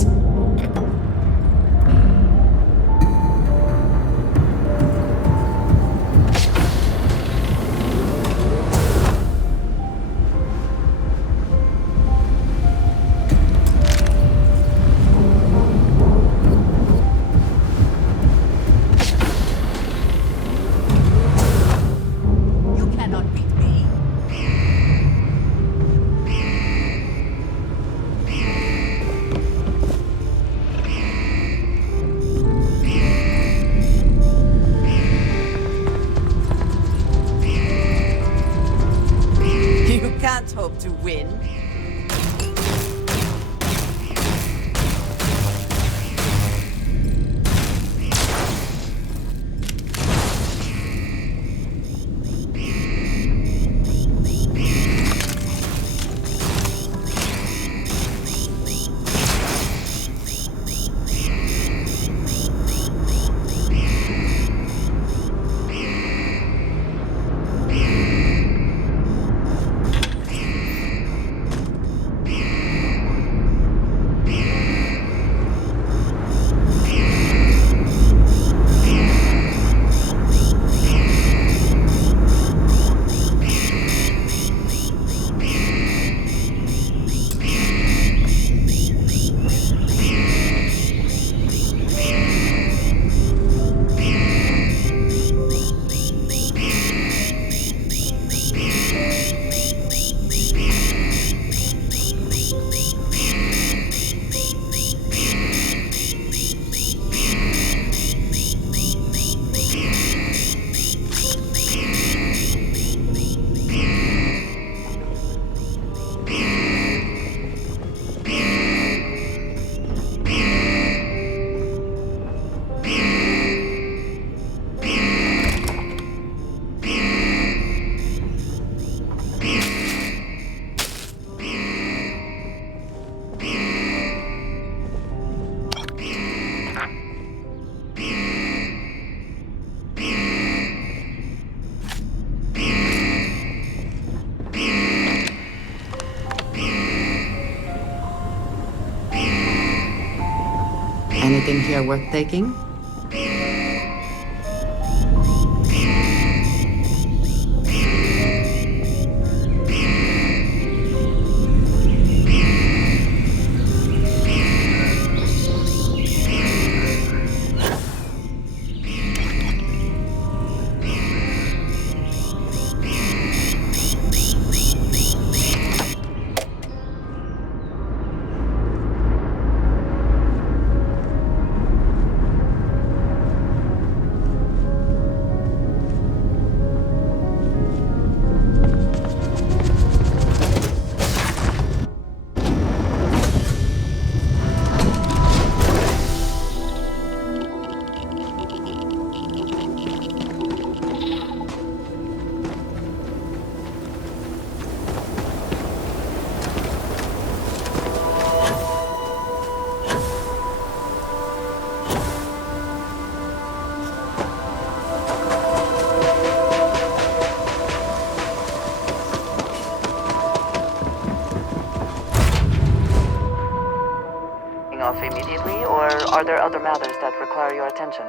You cannot beat me. You can't hope to win. Anything here worth taking? Off immediately, or are there other matters that require your attention?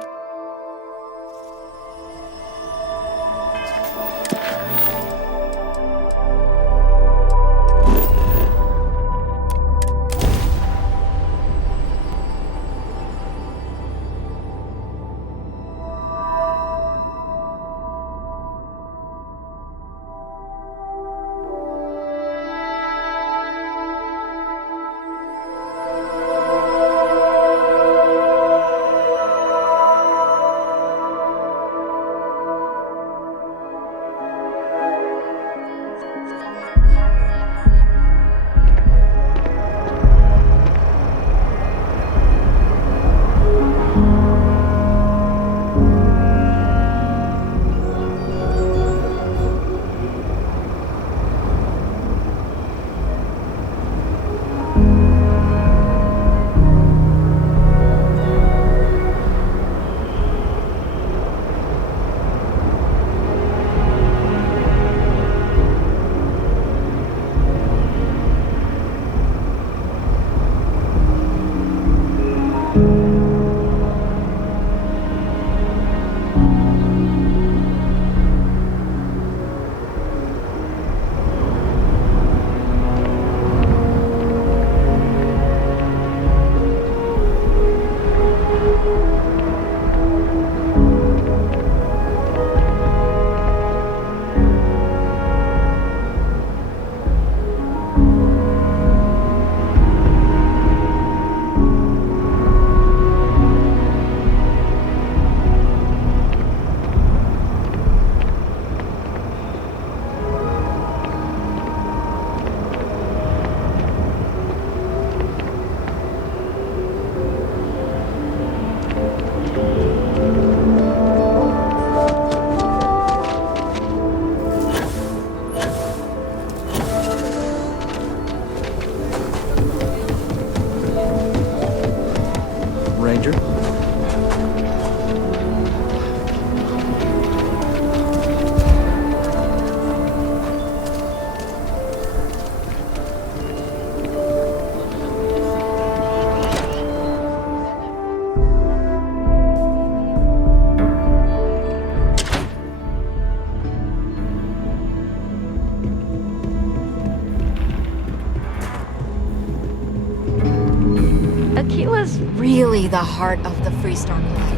really the heart of the Freestar Collective.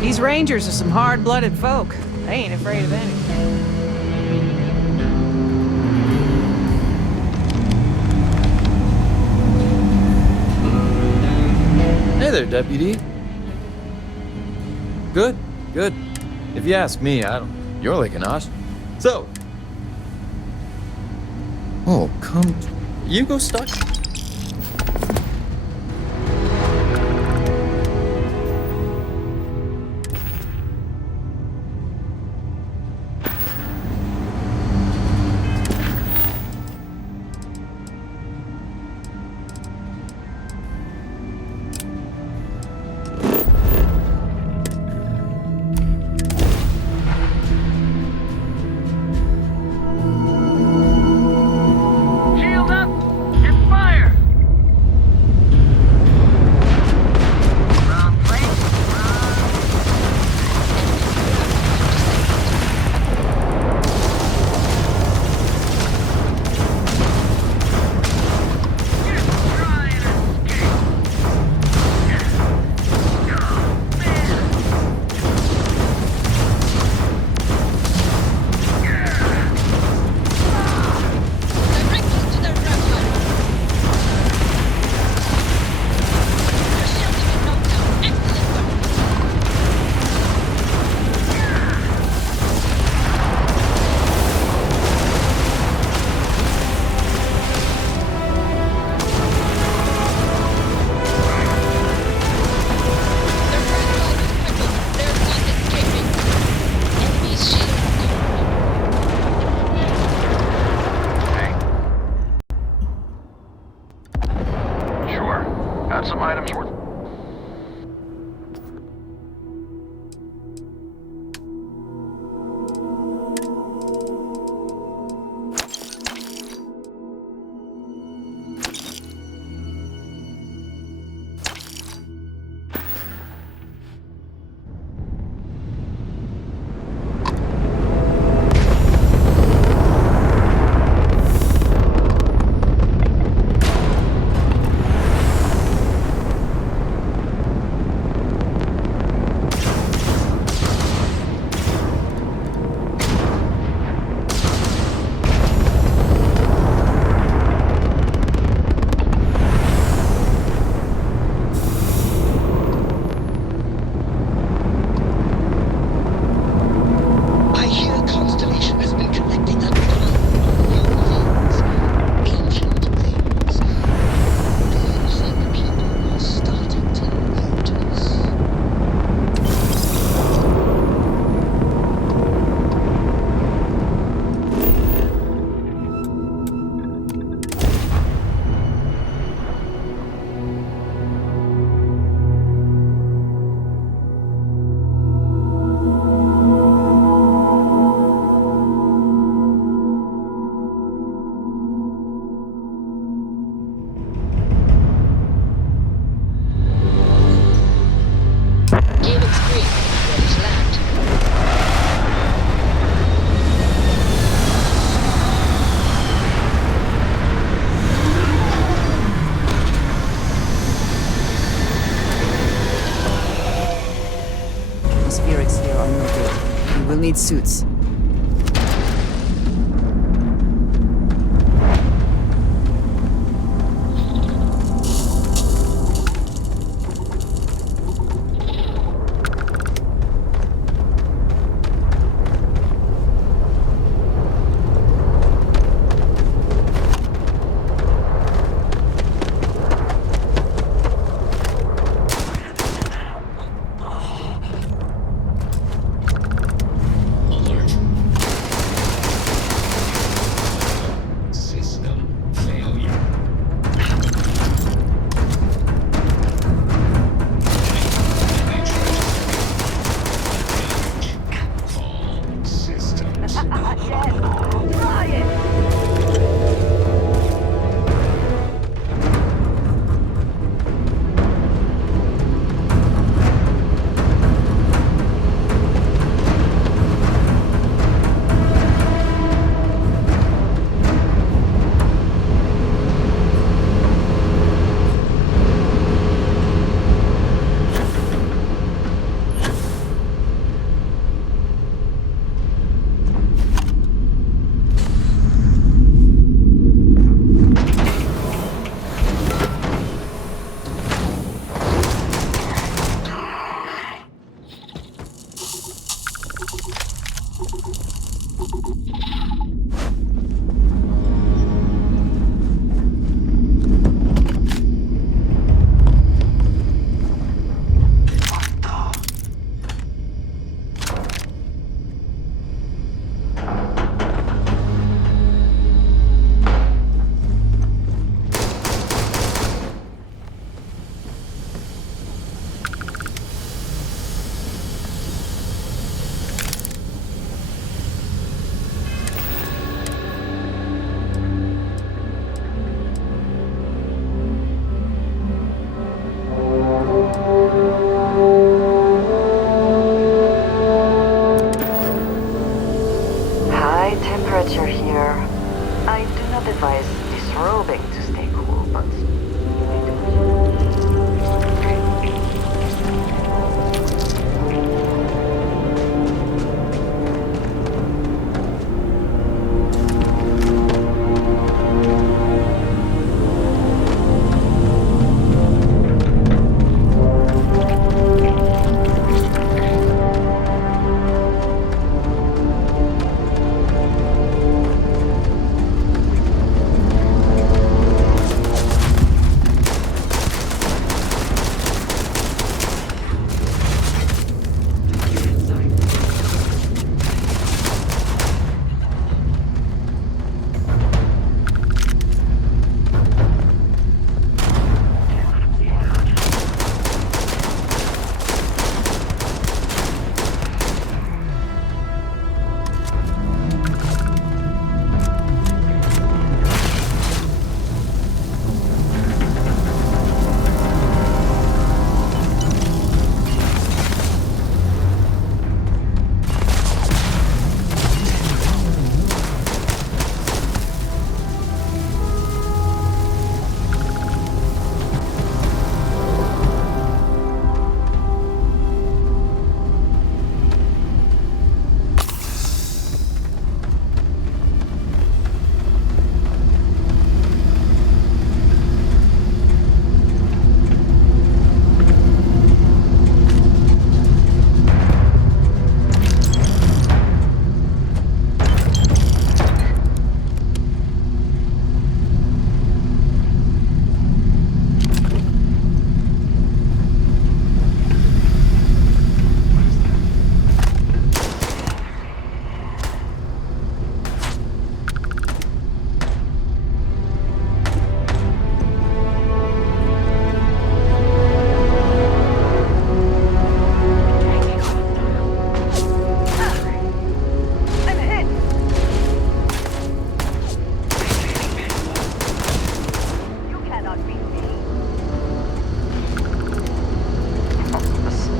These Rangers are some hard-blooded folk. They ain't afraid of anything. Hey there, Deputy. Good, good. If you ask me, I don't... You're like an osh. So... Oh, come... You go stuck? Need suits. Alert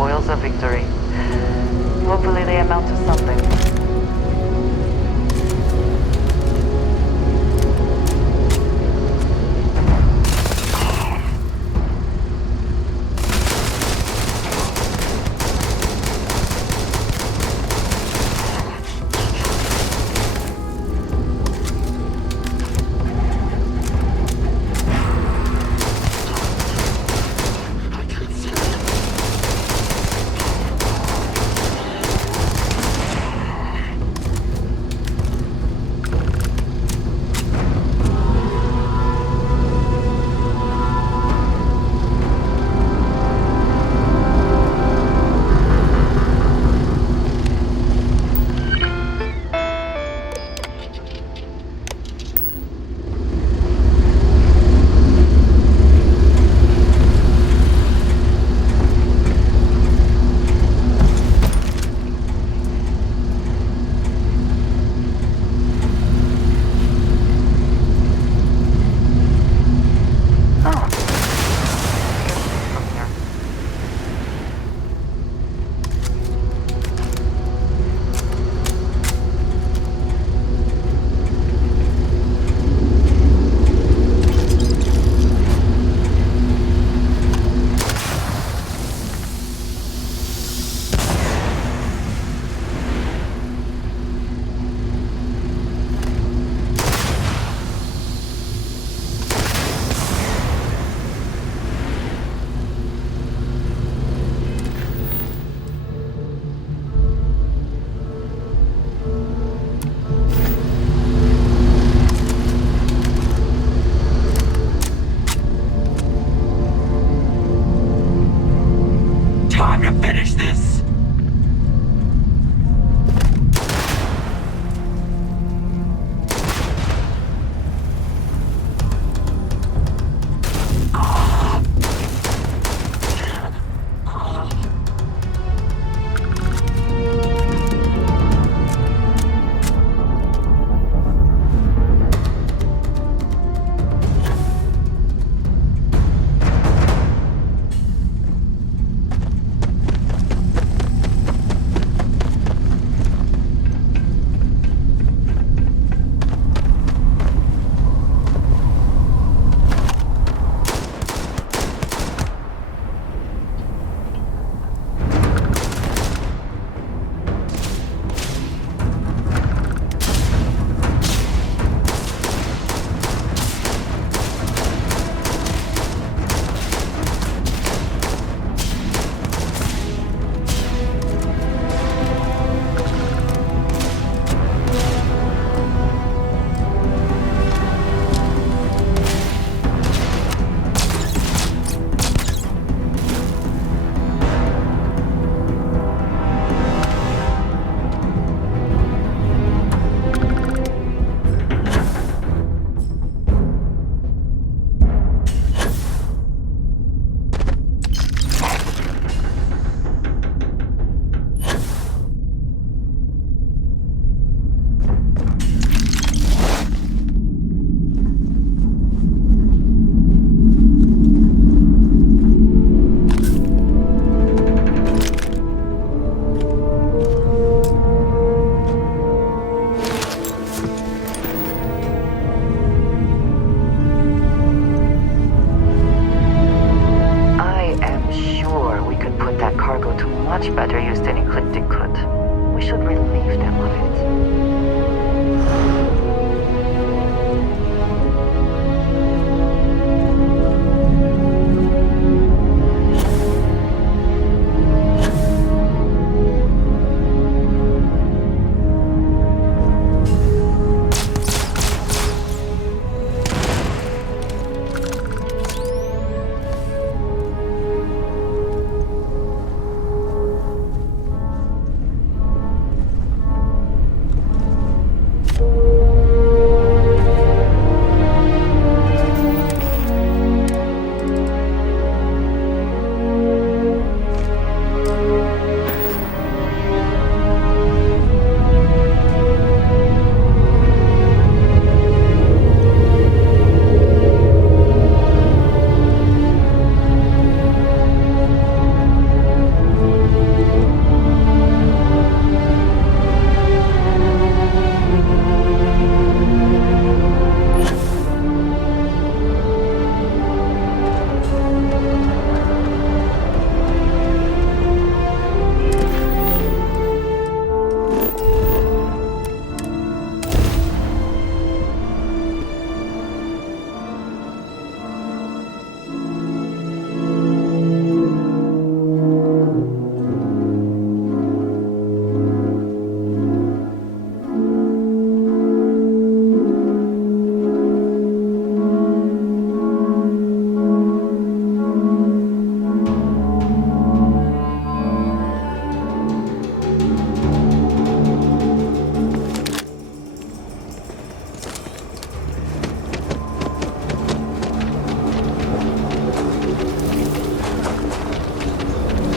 spoils of victory. Hopefully they amount to something.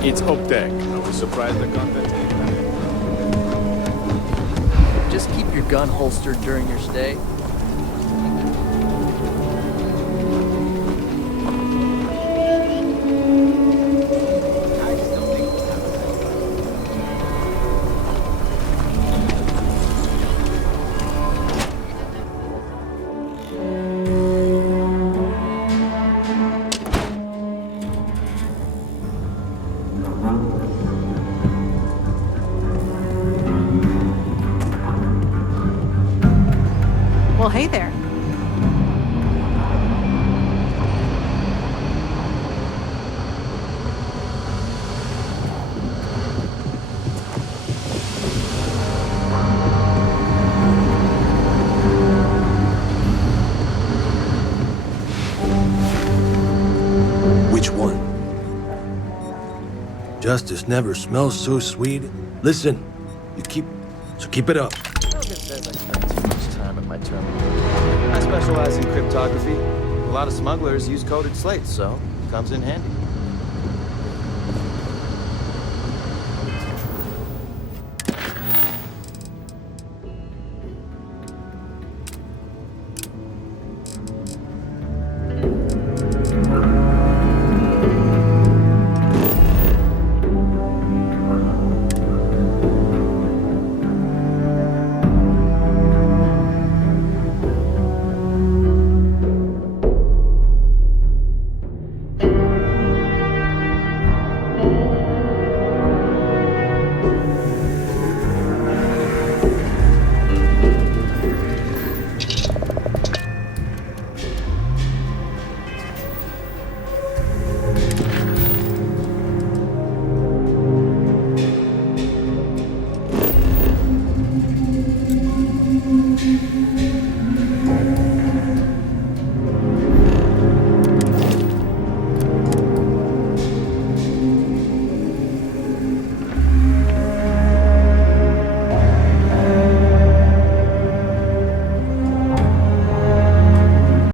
It's Optec. I was surprised I got that tape. Just keep your gun holstered during your stay. Well, hey there. Which one? Justice never smells so sweet. Listen, keep it up. Logan says I spend too much time at my terminal. I specialize in cryptography. A lot of smugglers use coded slates, so it comes in handy.